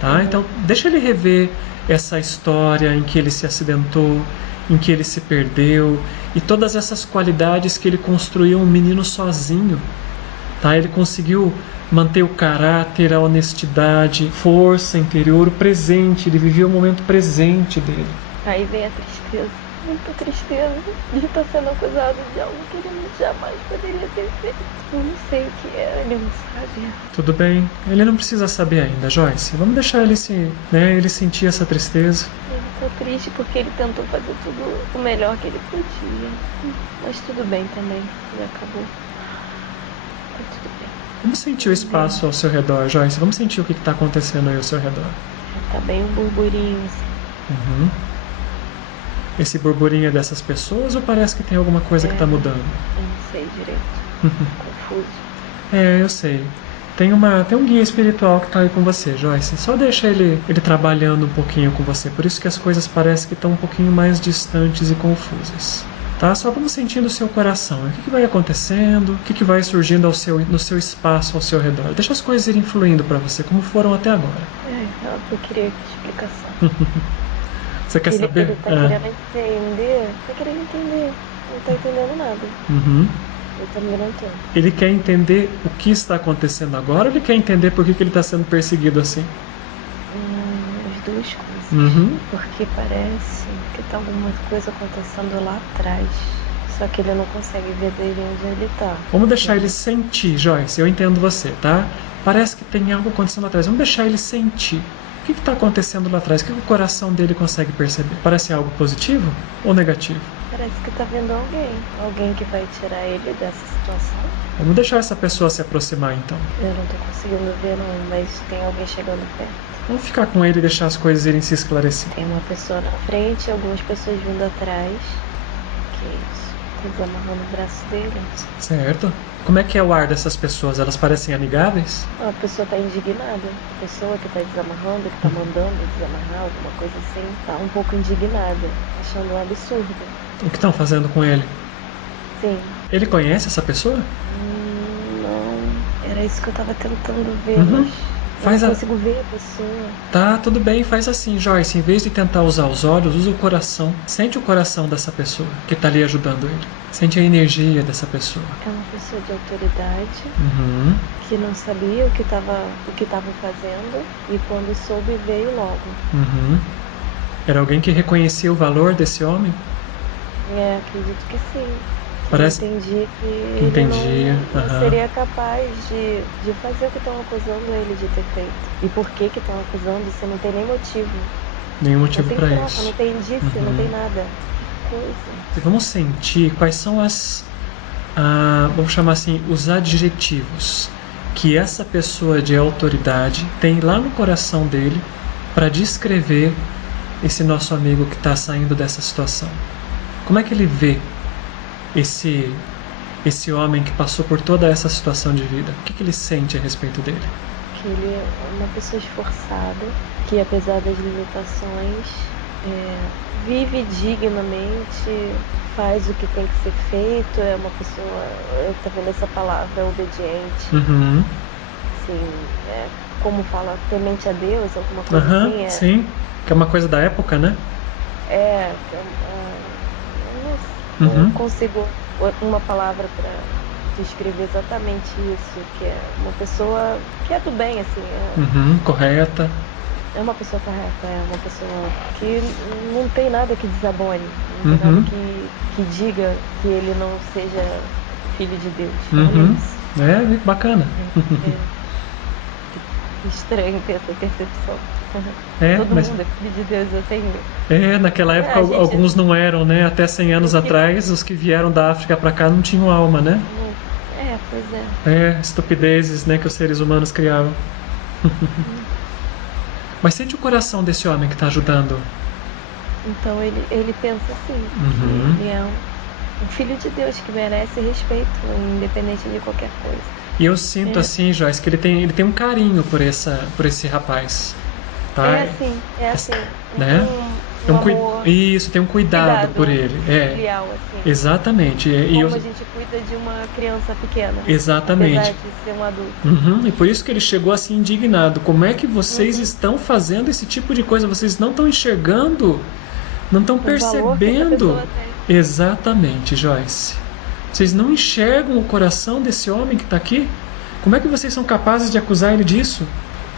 Tá? Então deixa ele rever essa história em que ele se acidentou, em que ele se perdeu e todas essas qualidades que ele construiu um menino sozinho. Tá? Ele conseguiu manter o caráter, a honestidade, força interior, o presente. Ele viveu o momento presente dele. Aí vem a tristeza. Muita tristeza de estar sendo acusado de algo que ele jamais poderia ter feito. Eu não sei o que é, ele não sabe. Tudo bem, ele não precisa saber ainda, Joyce. Vamos deixar ele ele sentir essa tristeza. Ele tá triste porque ele tentou fazer tudo o melhor que ele podia. Mas tudo bem também, já acabou. Tá tudo bem. Vamos sentir o espaço ao seu redor, Joyce. Vamos sentir o que está acontecendo aí ao seu redor. Tá bem um burburinho assim. Esse burburinho é dessas pessoas ou parece que tem alguma coisa que está mudando? Eu não sei direito. Confuso. Eu sei. Tem um guia espiritual que está aí com você, Joyce. Só deixa ele trabalhando um pouquinho com você. Por isso que as coisas parecem que estão um pouquinho mais distantes e confusas. Tá? Só vamos sentindo o seu coração. O que vai acontecendo? O que vai surgindo no seu espaço ao seu redor? Deixa as coisas irem fluindo para você, como foram até agora. Eu queria explicação. Você quer saber? Ele tá querendo entender. Tá querendo entender. Não tá entendendo nada. Uhum. Ele tá me orientando. Ele quer entender o que está acontecendo agora ou ele quer entender por que ele está sendo perseguido assim? As duas coisas. Uhum. Porque parece que tá alguma coisa acontecendo lá atrás. Só que ele não consegue ver dele onde ele tá. Vamos deixar ele sentir, Joyce. Eu entendo você, tá? Parece que tem algo acontecendo lá atrás. Vamos deixar ele sentir. O que está acontecendo lá atrás? O que o coração dele consegue perceber? Parece algo positivo ou negativo? Parece que tá vendo alguém. Alguém que vai tirar ele dessa situação. Vamos deixar essa pessoa se aproximar então. Eu não tô conseguindo ver não, mas tem alguém chegando perto. Vamos ficar com ele e deixar as coisas irem se esclarecendo. Tem uma pessoa na frente e algumas pessoas vindo atrás. Que isso? Tá desamarrando o braço dele. Certo. Como é que é o ar dessas pessoas? Elas parecem amigáveis? A pessoa tá indignada. A pessoa que tá desamarrando, que tá mandando desamarrar, alguma coisa assim, tá um pouco indignada, achando um absurdo. O que estão fazendo com ele? Sim. Ele conhece essa pessoa? Não. Era isso que eu tava tentando ver, Uhum. mas não consigo ver a pessoa. Tá, tudo bem, faz assim, Joyce. Em vez de tentar usar os olhos, usa o coração. Sente o coração dessa pessoa que tá ali ajudando ele. Sente a energia dessa pessoa. É uma pessoa de autoridade, Uhum. que não sabia o que tava fazendo e quando soube veio logo. Uhum. Era alguém que reconhecia o valor desse homem? Acredito que sim. Parece... Eu entendi que Entendia. ele não Aham. seria capaz de fazer o que estão acusando ele de ter feito. E por que estão acusando se não tem nem motivo? Nenhum motivo não tem para prova, isso. não tem indício, não Uhum. tem nada. Que coisa. Vamos sentir quais são vamos chamar assim, os adjetivos que essa pessoa de autoridade tem lá no coração dele para descrever esse nosso amigo que está saindo dessa situação. Como é que ele vê esse homem que passou por toda essa situação de vida? O que ele sente a respeito dele? Que ele é uma pessoa esforçada, que apesar das limitações, vive dignamente, faz o que tem que ser feito, é uma pessoa, tá vendo essa palavra, obediente, Uhum. assim, como fala, temente a Deus, alguma coisa Uhum, assim. sim, que é uma coisa da época, né? Eu Uhum. não consigo uma palavra para descrever exatamente isso, que é uma pessoa que é do bem, assim, Uhum, correta. é uma pessoa correta, é uma pessoa que não tem nada que desabone, não tem Uhum. nada que diga que ele não seja filho de Deus. Uhum. Olha isso. É, bacana. É estranho ter essa percepção. Todo Mas mundo é filho de Deus, eu tenho. naquela época gente- alguns não eram, né? Até 100 anos atrás, os que vieram da África para cá não tinham alma, né? Pois é. Estupidezes, né, que os seres humanos criavam. Mas sente o coração desse homem que está ajudando. Então ele pensa assim, Uhum. que ele é um filho de Deus que merece respeito, independente de qualquer coisa. E eu sinto assim, Joyce, que ele tem um carinho por esse rapaz. Tá? É assim. Né? Um amor Isso, tem um cuidado por ele. filial, assim. Exatamente. Como a gente cuida de uma criança pequena. Exatamente. Apesar de ser um adulto. Uhum, e por isso que ele chegou assim indignado. Como é que vocês estão fazendo esse tipo de coisa? Vocês não estão enxergando? Não estão O valor que essa percebendo? pessoa tem. Exatamente, Joyce. Vocês não enxergam o coração desse homem que está aqui? Como é que vocês são capazes de acusar ele disso?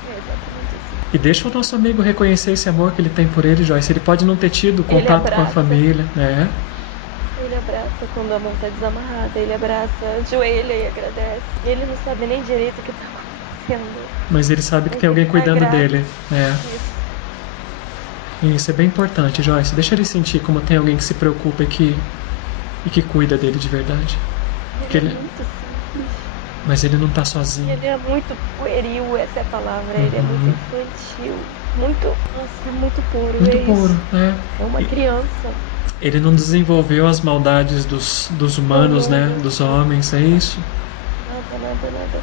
É exatamente assim. E deixa o nosso amigo reconhecer esse amor que ele tem por ele, Joyce. Ele pode não ter tido contato com a abraça. família, né? Ele abraça quando a mão está desamarrada, ele abraça, ajoelha e agradece. Ele não sabe nem direito o que está acontecendo. Mas ele sabe que tem alguém cuidando dele. Isso é bem importante, Joyce. Deixa ele sentir como tem alguém que se preocupa e que cuida dele de verdade. Ele é muito simples. Mas ele não está sozinho. Ele é muito pueril, essa é a palavra. Ele é muito infantil. Muito puro. Muito é puro, isso. né? É uma criança. Ele não desenvolveu as maldades dos humanos, né? Dos homens, é isso? Nada.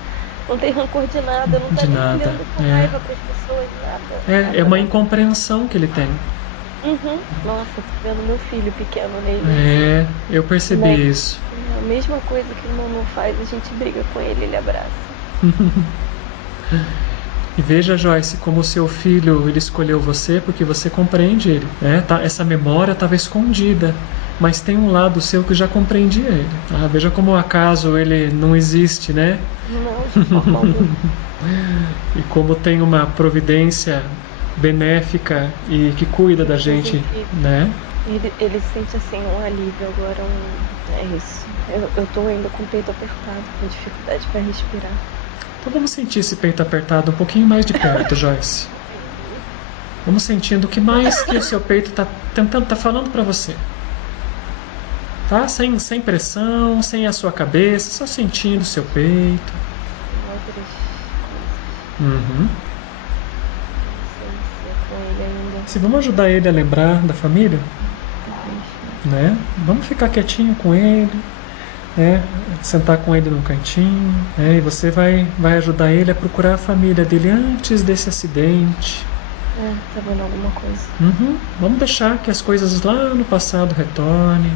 Não tem rancor de nada, não De tá nem nada, olhando com raiva para as pessoas, nada. É uma incompreensão que ele tem. Nossa, tô vendo meu filho pequeno nele. Eu percebi Né? isso. É a mesma coisa que o irmão não faz, a gente briga com ele, ele abraça. E veja, Joyce, como o seu filho, ele escolheu você porque você compreende ele, né? Essa memória estava escondida, mas tem um lado seu que já compreendia ele. Veja como o acaso ele não existe, né? Não, de forma alguma. E como tem uma providência benéfica e que cuida da gente, né? Ele sente assim um alívio agora, é isso. Eu tô ainda com o peito apertado, com dificuldade para respirar. Então vamos sentir esse peito apertado um pouquinho mais de perto, Joyce. Vamos sentindo o que mais que o seu peito tá falando para você. Tá? Sem pressão, sem a sua cabeça, só sentindo o seu peito. Outras coisas. Uhum. Não sei se é com ele ainda. Se vamos ajudar ele a lembrar da família, né? Vamos ficar quietinho com ele, né? Sentar com ele num cantinho, né? E você vai ajudar ele a procurar a família dele antes desse acidente. Tá vendo alguma coisa? Uhum. Vamos deixar que as coisas lá no passado retornem.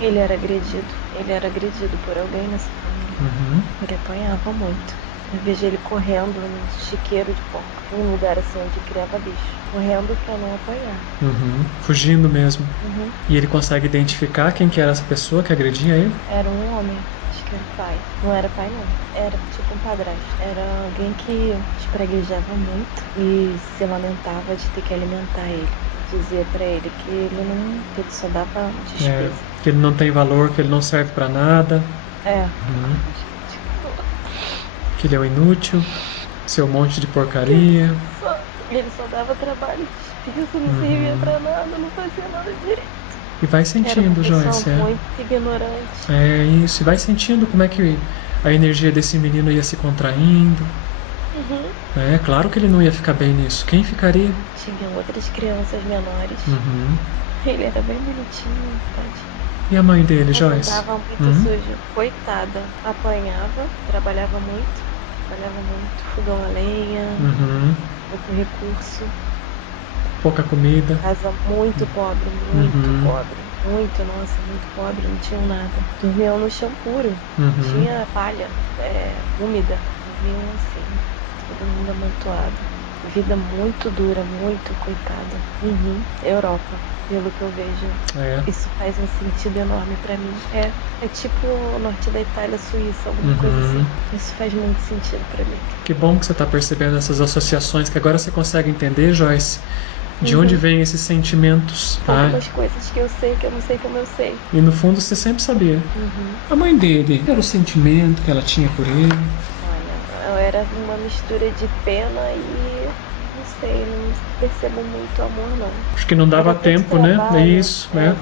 Ele era agredido por alguém nessa família. Uhum. Ele apanhava muito. Eu vejo ele correndo no chiqueiro de porco, um lugar assim onde criava bicho, correndo pra não apanhar. Uhum. Fugindo mesmo. Uhum. E ele consegue identificar quem que era essa pessoa que agredia ele? Era um homem, acho que era o pai. Não era pai não, era tipo um padrasto. Era alguém que espraguejava muito e se lamentava de ter que alimentar ele. Dizia pra ele que ele só dava despesa. Que ele não tem valor, que ele não serve pra nada. Uhum. Que ele é um inútil, seu monte de porcaria. Ele só dava trabalho, despesa, não servia pra nada, não fazia nada direito. E vai sentindo, Joyce. Muito ignorante. É isso, e vai sentindo como é que a energia desse menino ia se contraindo. Uhum. É claro que ele não ia ficar bem nisso. Quem ficaria? Tinha outras crianças menores. Uhum. Ele era bem bonitinho, tadinho. E a mãe dele, Joyce? Andava muito sujo. Coitada. Apanhava, trabalhava muito, fogão a lenha, muito recurso. Pouca comida. Casa muito pobre, muito pobre. Nossa, muito pobre, não tinham nada. Dormiam no chão puro, tinha palha, úmida. Dormiam assim, todo mundo amontoado. Vida muito dura, muito coitada. Europa, pelo que eu vejo. Isso faz um sentido enorme pra mim. É tipo o norte da Itália, Suíça, alguma coisa assim. Isso faz muito sentido pra mim. Que bom que você tá percebendo essas associações, que agora você consegue entender, Joyce, de onde vêm esses sentimentos. Algumas coisas que eu sei, que eu não sei como eu sei. E no fundo você sempre sabia. A mãe dele, era o sentimento que ela tinha por ele? Era uma mistura de pena e não sei, não percebo muito amor não. Acho que não dava tempo, né? É isso, né?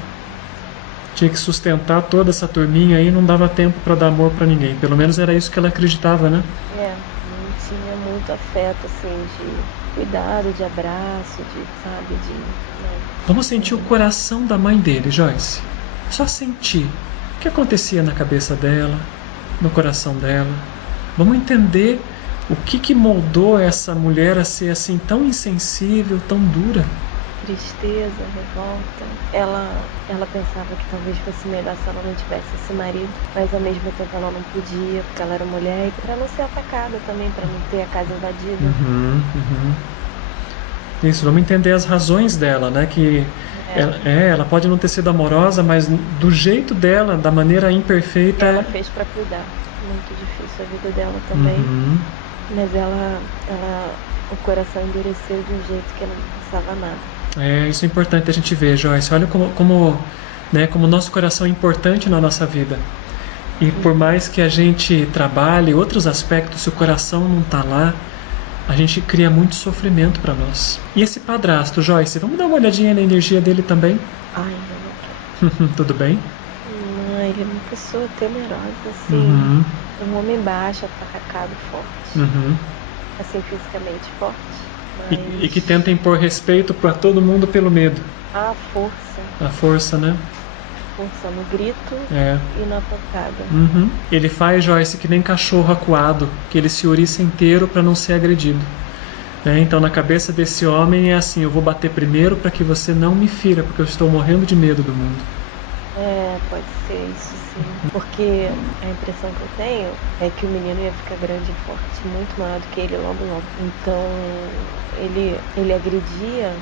Tinha que sustentar toda essa turminha aí, não dava tempo para dar amor para ninguém. Pelo menos era isso que ela acreditava, né? Não tinha muito afeto assim, de cuidado, de abraço, não. Vamos sentir o coração da mãe dele, Joyce. Só sentir o que acontecia na cabeça dela, no coração dela. Vamos entender o que moldou essa mulher a ser assim tão insensível, tão dura. Tristeza, revolta. Ela pensava que talvez fosse melhor se ela não tivesse esse marido, mas ao mesmo tempo ela não podia, porque ela era mulher, e para não ser atacada também, para não ter a casa invadida. Isso, vamos entender as razões dela, né? Que ela pode não ter sido amorosa, mas do jeito dela, da maneira imperfeita. Ela fez para cuidar. Muito difícil a vida dela também. Mas o coração endureceu de um jeito que não passava nada. Isso é importante a gente ver, Joyce. Olha como o nosso coração é importante na nossa vida. E por mais que a gente trabalhe outros aspectos, se o coração não está lá, a gente cria muito sofrimento para nós. E esse padrasto, Joyce, vamos dar uma olhadinha na energia dele também? Ai, eu não quero. Tudo bem? Ele é uma pessoa temerosa, assim. Um homem baixo, atacado, forte. Assim, fisicamente forte. Mas... E que tenta impor respeito para todo mundo pelo medo. A força. A força, né? Força no grito e na pancada. Ele faz, Joyce, que nem cachorro acuado, que ele se ouriça inteiro para não ser agredido. Então, na cabeça desse homem é assim: eu vou bater primeiro para que você não me fira, porque eu estou morrendo de medo do mundo. pode ser isso sim. Porque a impressão que eu tenho é que o menino ia ficar grande e forte, muito maior do que ele logo logo. Então ele agredia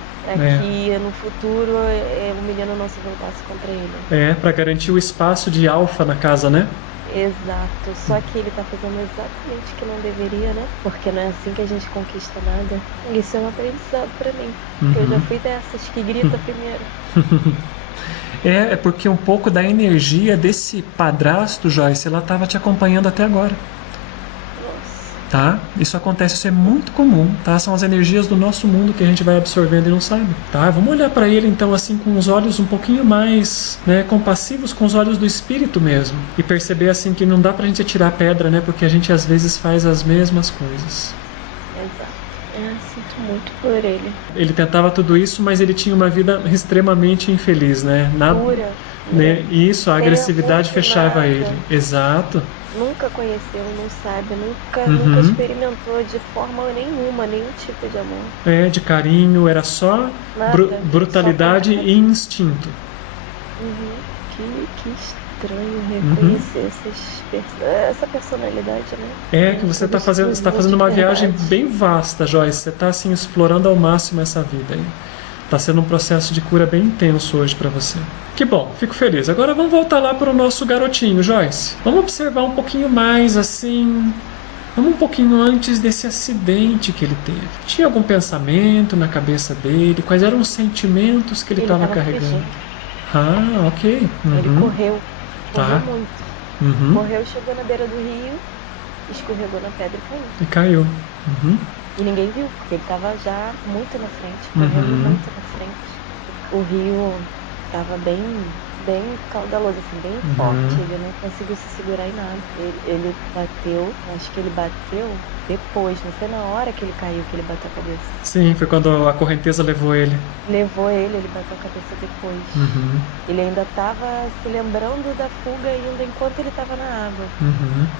que no futuro o menino não se voltasse contra ele. Pra garantir o espaço de alfa na casa, né? Exato, só que ele tá fazendo exatamente o que não deveria, né? Porque não é assim que a gente conquista nada. Isso é um aprendizado pra mim. Porque eu já fui dessas que grita primeiro. É porque um pouco da energia desse padrasto, Joyce, ela estava te acompanhando até agora. Nossa. Tá? Isso acontece, isso é muito comum, tá? São as energias do nosso mundo que a gente vai absorvendo e não sabe, tá? Vamos olhar para ele então assim com os olhos um pouquinho mais, né, compassivos, com os olhos do espírito mesmo, e perceber assim que não dá pra gente atirar pedra, né? Porque a gente às vezes faz as mesmas coisas. Exato. Sinto muito por ele. Ele tentava tudo isso, mas ele tinha uma vida extremamente infeliz, né? Pura. Né? Isso, a agressividade fechava ele. Exato. Nunca conheceu, não sabe, nunca experimentou de forma nenhuma, nenhum tipo de amor. De carinho, era só brutalidade e instinto. Que estranho reconhecer essa personalidade, né? Que você está fazendo uma viagem bem vasta, Joyce. Você está assim explorando ao máximo essa vida aí. Está sendo um processo de cura bem intenso hoje para você. Que bom, fico feliz. Agora vamos voltar lá para o nosso garotinho, Joyce. Vamos observar um pouquinho mais assim. Vamos um pouquinho antes desse acidente que ele teve. Tinha algum pensamento na cabeça dele? Quais eram os sentimentos que ele estava carregando? Ok. Ele correu Tá. muito. Correu, chegou na beira do rio, escorregou na pedra e E caiu. caiu. E ninguém viu, porque ele estava já muito na frente, correndo muito na frente. O rio estava bem caudaloso, assim, bem forte. Ele não conseguiu se segurar em nada. Ele bateu, acho que ele bateu depois, não foi na hora que ele caiu que ele bateu a cabeça. Sim, foi quando a correnteza levou ele. Ele bateu a cabeça depois. Ele ainda estava se lembrando da fuga ainda enquanto ele estava na água.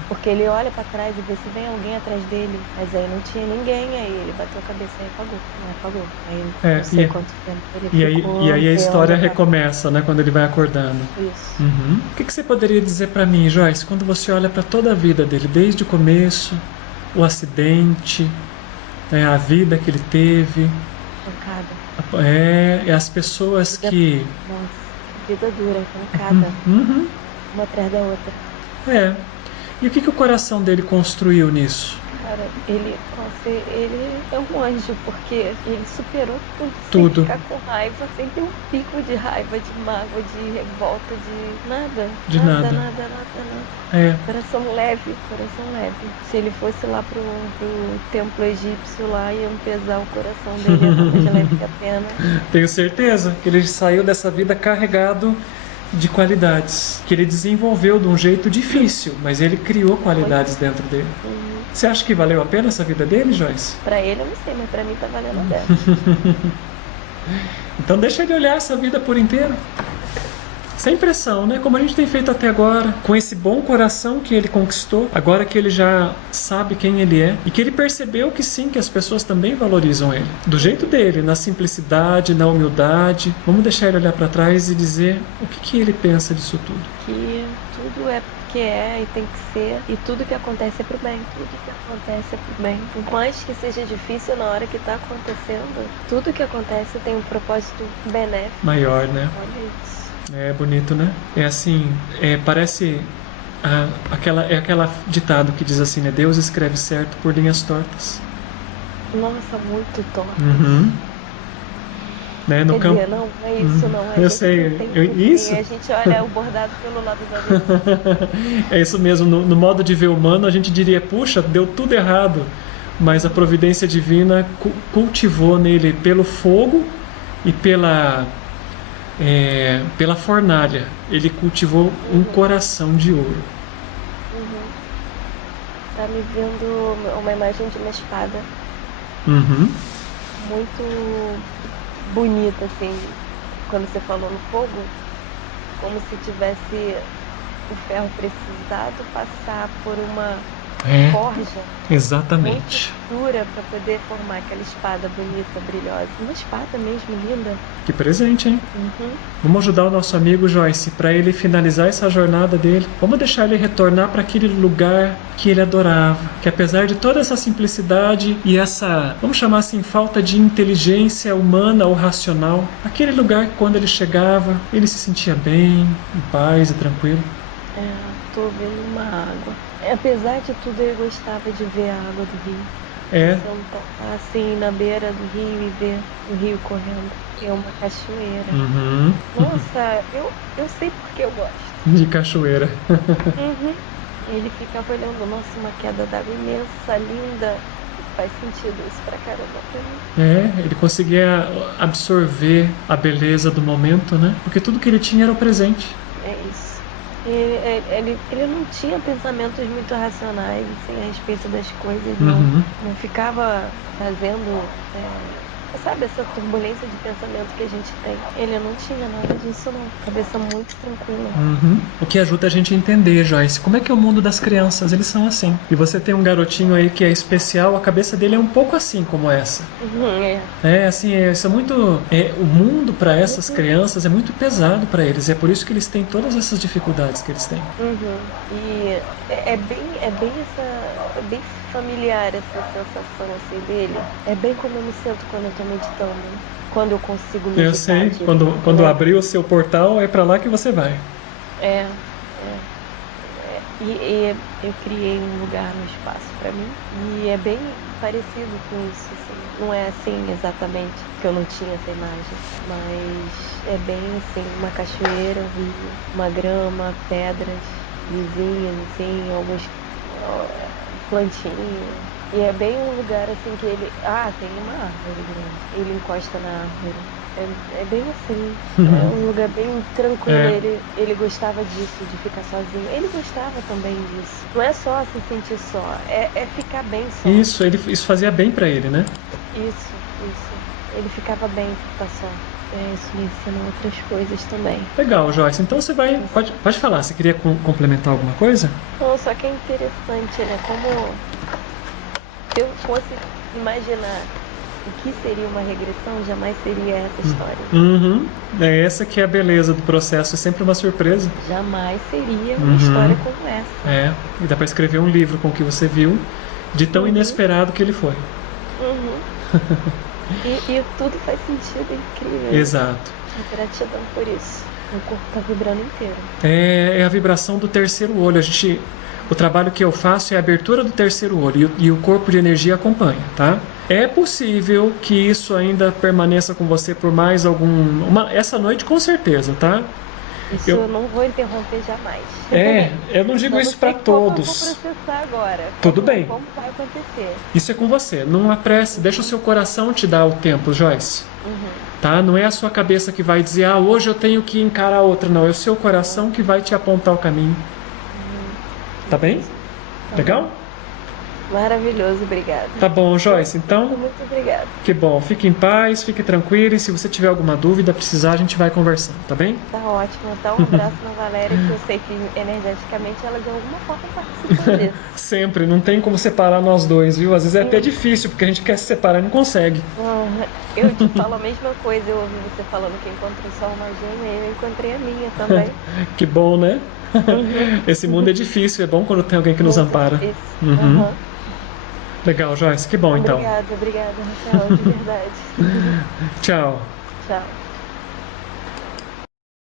Porque ele olha para trás e vê se vem alguém atrás dele. Mas aí não tinha ninguém, aí ele bateu a cabeça e apagou. Aí não sei quanto tempo ele ficou. E aí a história recomeça, né? Quando ele vai acordando. Isso. O que você poderia dizer para mim, Joyce, quando você olha para toda a vida dele, desde o começo, o acidente, a vida que ele teve, as pessoas que... Nossa, vida dura, pancada, uma atrás da outra. E o que o coração dele construiu nisso? Cara, ele é um anjo, porque ele superou tudo. Sem ficar com raiva, sem ter um pico de raiva, de mágoa, de revolta, de nada. De nada. Coração leve. Se ele fosse lá pro templo egípcio lá, iam pesar o coração dele, ia valer a pena. Tenho certeza que ele saiu dessa vida carregado de qualidades, que ele desenvolveu de um jeito difícil, mas ele criou qualidades dentro dele. Você acha que valeu a pena essa vida dele, Joyce? Pra ele eu não sei, mas pra mim tá valendo a pena. Então deixa ele olhar essa vida por inteiro. Sem pressão, né? Como a gente tem feito até agora, com esse bom coração que ele conquistou, agora que ele já sabe quem ele é, e que ele percebeu que sim, que as pessoas também valorizam ele. Do jeito dele, na simplicidade, na humildade. Vamos deixar ele olhar para trás e dizer o que ele pensa disso tudo. Que tudo é porque é e tem que ser, e tudo que acontece é pro bem. Por mais que seja difícil na hora que tá acontecendo, tudo que acontece tem um propósito benéfico. Maior, né? Olha isso. É bonito, né? É assim, parece aquela ditado que diz assim, né? Deus escreve certo por linhas tortas. Nossa, muito tortas. Né? No campo... não é isso, não. Eu sei. Isso? A gente olha o bordado pelo lado da Deus. É isso mesmo. No modo de ver humano, a gente diria, puxa, deu tudo errado. Mas a providência divina cultivou nele pelo fogo e pela fornalha. Ele cultivou um coração de ouro. Tá me vendo uma imagem de uma espada. Muito bonita, assim, quando você falou no fogo, como se tivesse o ferro precisado passar por uma forja. Exatamente. Muito dura para poder formar aquela espada bonita, brilhosa. Uma espada mesmo, linda. Que presente, hein? Uhum. Vamos ajudar o nosso amigo Joyce para ele finalizar essa jornada dele. Vamos deixar ele retornar para aquele lugar que ele adorava. Que apesar de toda essa simplicidade e essa, vamos chamar assim, falta de inteligência humana ou racional, aquele lugar que quando ele chegava, ele se sentia bem, em paz e tranquilo. Tô vendo uma água. Apesar de tudo, eu gostava de ver a água do rio. Sentar assim na beira do rio e ver o rio correndo. É uma cachoeira. Uhum. Nossa, eu sei porque eu gosto. De cachoeira. Uhum. Ele ficava olhando, nossa, uma queda d'água imensa, linda. Faz sentido isso pra caramba pra mim. Ele conseguia absorver a beleza do momento, né? Porque tudo que ele tinha era o presente. É isso. Ele não tinha pensamentos muito racionais assim, a respeito das coisas, não ficava fazendo, sabe, essa turbulência de pensamento que a gente tem. Ele não tinha nada disso não, cabeça muito tranquila. O que ajuda a gente a entender, Joyce, como é que é o mundo das crianças, eles são assim. E você tem um garotinho aí que é especial, a cabeça dele é um pouco assim como essa. Isso é muito... o mundo para essas crianças é muito pesado para eles, é por isso que eles têm todas essas dificuldades que eles têm. E é bem familiar essa sensação assim dele. É bem como eu me sinto quando eu tô meditando. Quando eu consigo meditar. Eu sei, quando abrir o seu portal, é pra lá que você vai. E eu criei um lugar no espaço pra mim. E é bem parecido com isso, assim. Não é assim exatamente, que eu não tinha essa imagem. Mas é bem assim, uma cachoeira, um rio, uma grama, pedras, vizinhas, assim, alguns plantinhas. E é bem um lugar assim que ele... tem uma árvore grande. Ele encosta na árvore. É bem assim. É um lugar bem tranquilo. Ele gostava disso, de ficar sozinho. Ele gostava também disso. Não é só se sentir só. É ficar bem só. Isso fazia bem pra ele, né? Isso. Ele ficava bem de estar só. Isso me ensina outras coisas também. Legal, Joyce. Então você vai... Pode falar. Você queria complementar alguma coisa? Não, só que é interessante, né? Como... Se eu fosse imaginar o que seria uma regressão, jamais seria essa história. É essa que é a beleza do processo, é sempre uma surpresa. Jamais seria uma história como essa. E dá pra escrever um livro com o que você viu, de tão inesperado que ele foi. E tudo faz sentido, é incrível. Exato. Gratidão por isso. O corpo tá vibrando inteiro. É a vibração do terceiro olho. O trabalho que eu faço é a abertura do terceiro olho e o corpo de energia acompanha, tá? É possível que isso ainda permaneça com você por mais essa noite com certeza, tá? Isso eu não vou interromper jamais. Eu não digo isso para todos. Eu vou processar agora. Tudo bem. Como vai acontecer? Isso é com você. Não apresse. Deixa o seu coração te dar o tempo, Joyce. Tá? Não é a sua cabeça que vai dizer, hoje eu tenho que encarar a outra. Não, é o seu coração que vai te apontar o caminho. Tá bem? Legal? Maravilhoso, obrigada. Tá bom, Joyce, então... Muito obrigada. Que bom, fique em paz, fique tranquilo e se você tiver alguma dúvida, precisar, a gente vai conversando, tá bem? Tá ótimo, então um abraço na Valéria, que eu sei que energeticamente ela de alguma forma participa disso. Sempre, não tem como separar nós dois, viu? Às vezes é até difícil, porque a gente quer se separar e não consegue. Eu te falo a mesma coisa, eu ouvi você falando que encontrou só uma gêmea e eu encontrei a minha também. Que bom, né? Esse mundo é difícil, é bom quando tem alguém que nos ampara. Legal, Joyce, que bom então. Obrigada, Rafael, de verdade. Tchau. Tchau.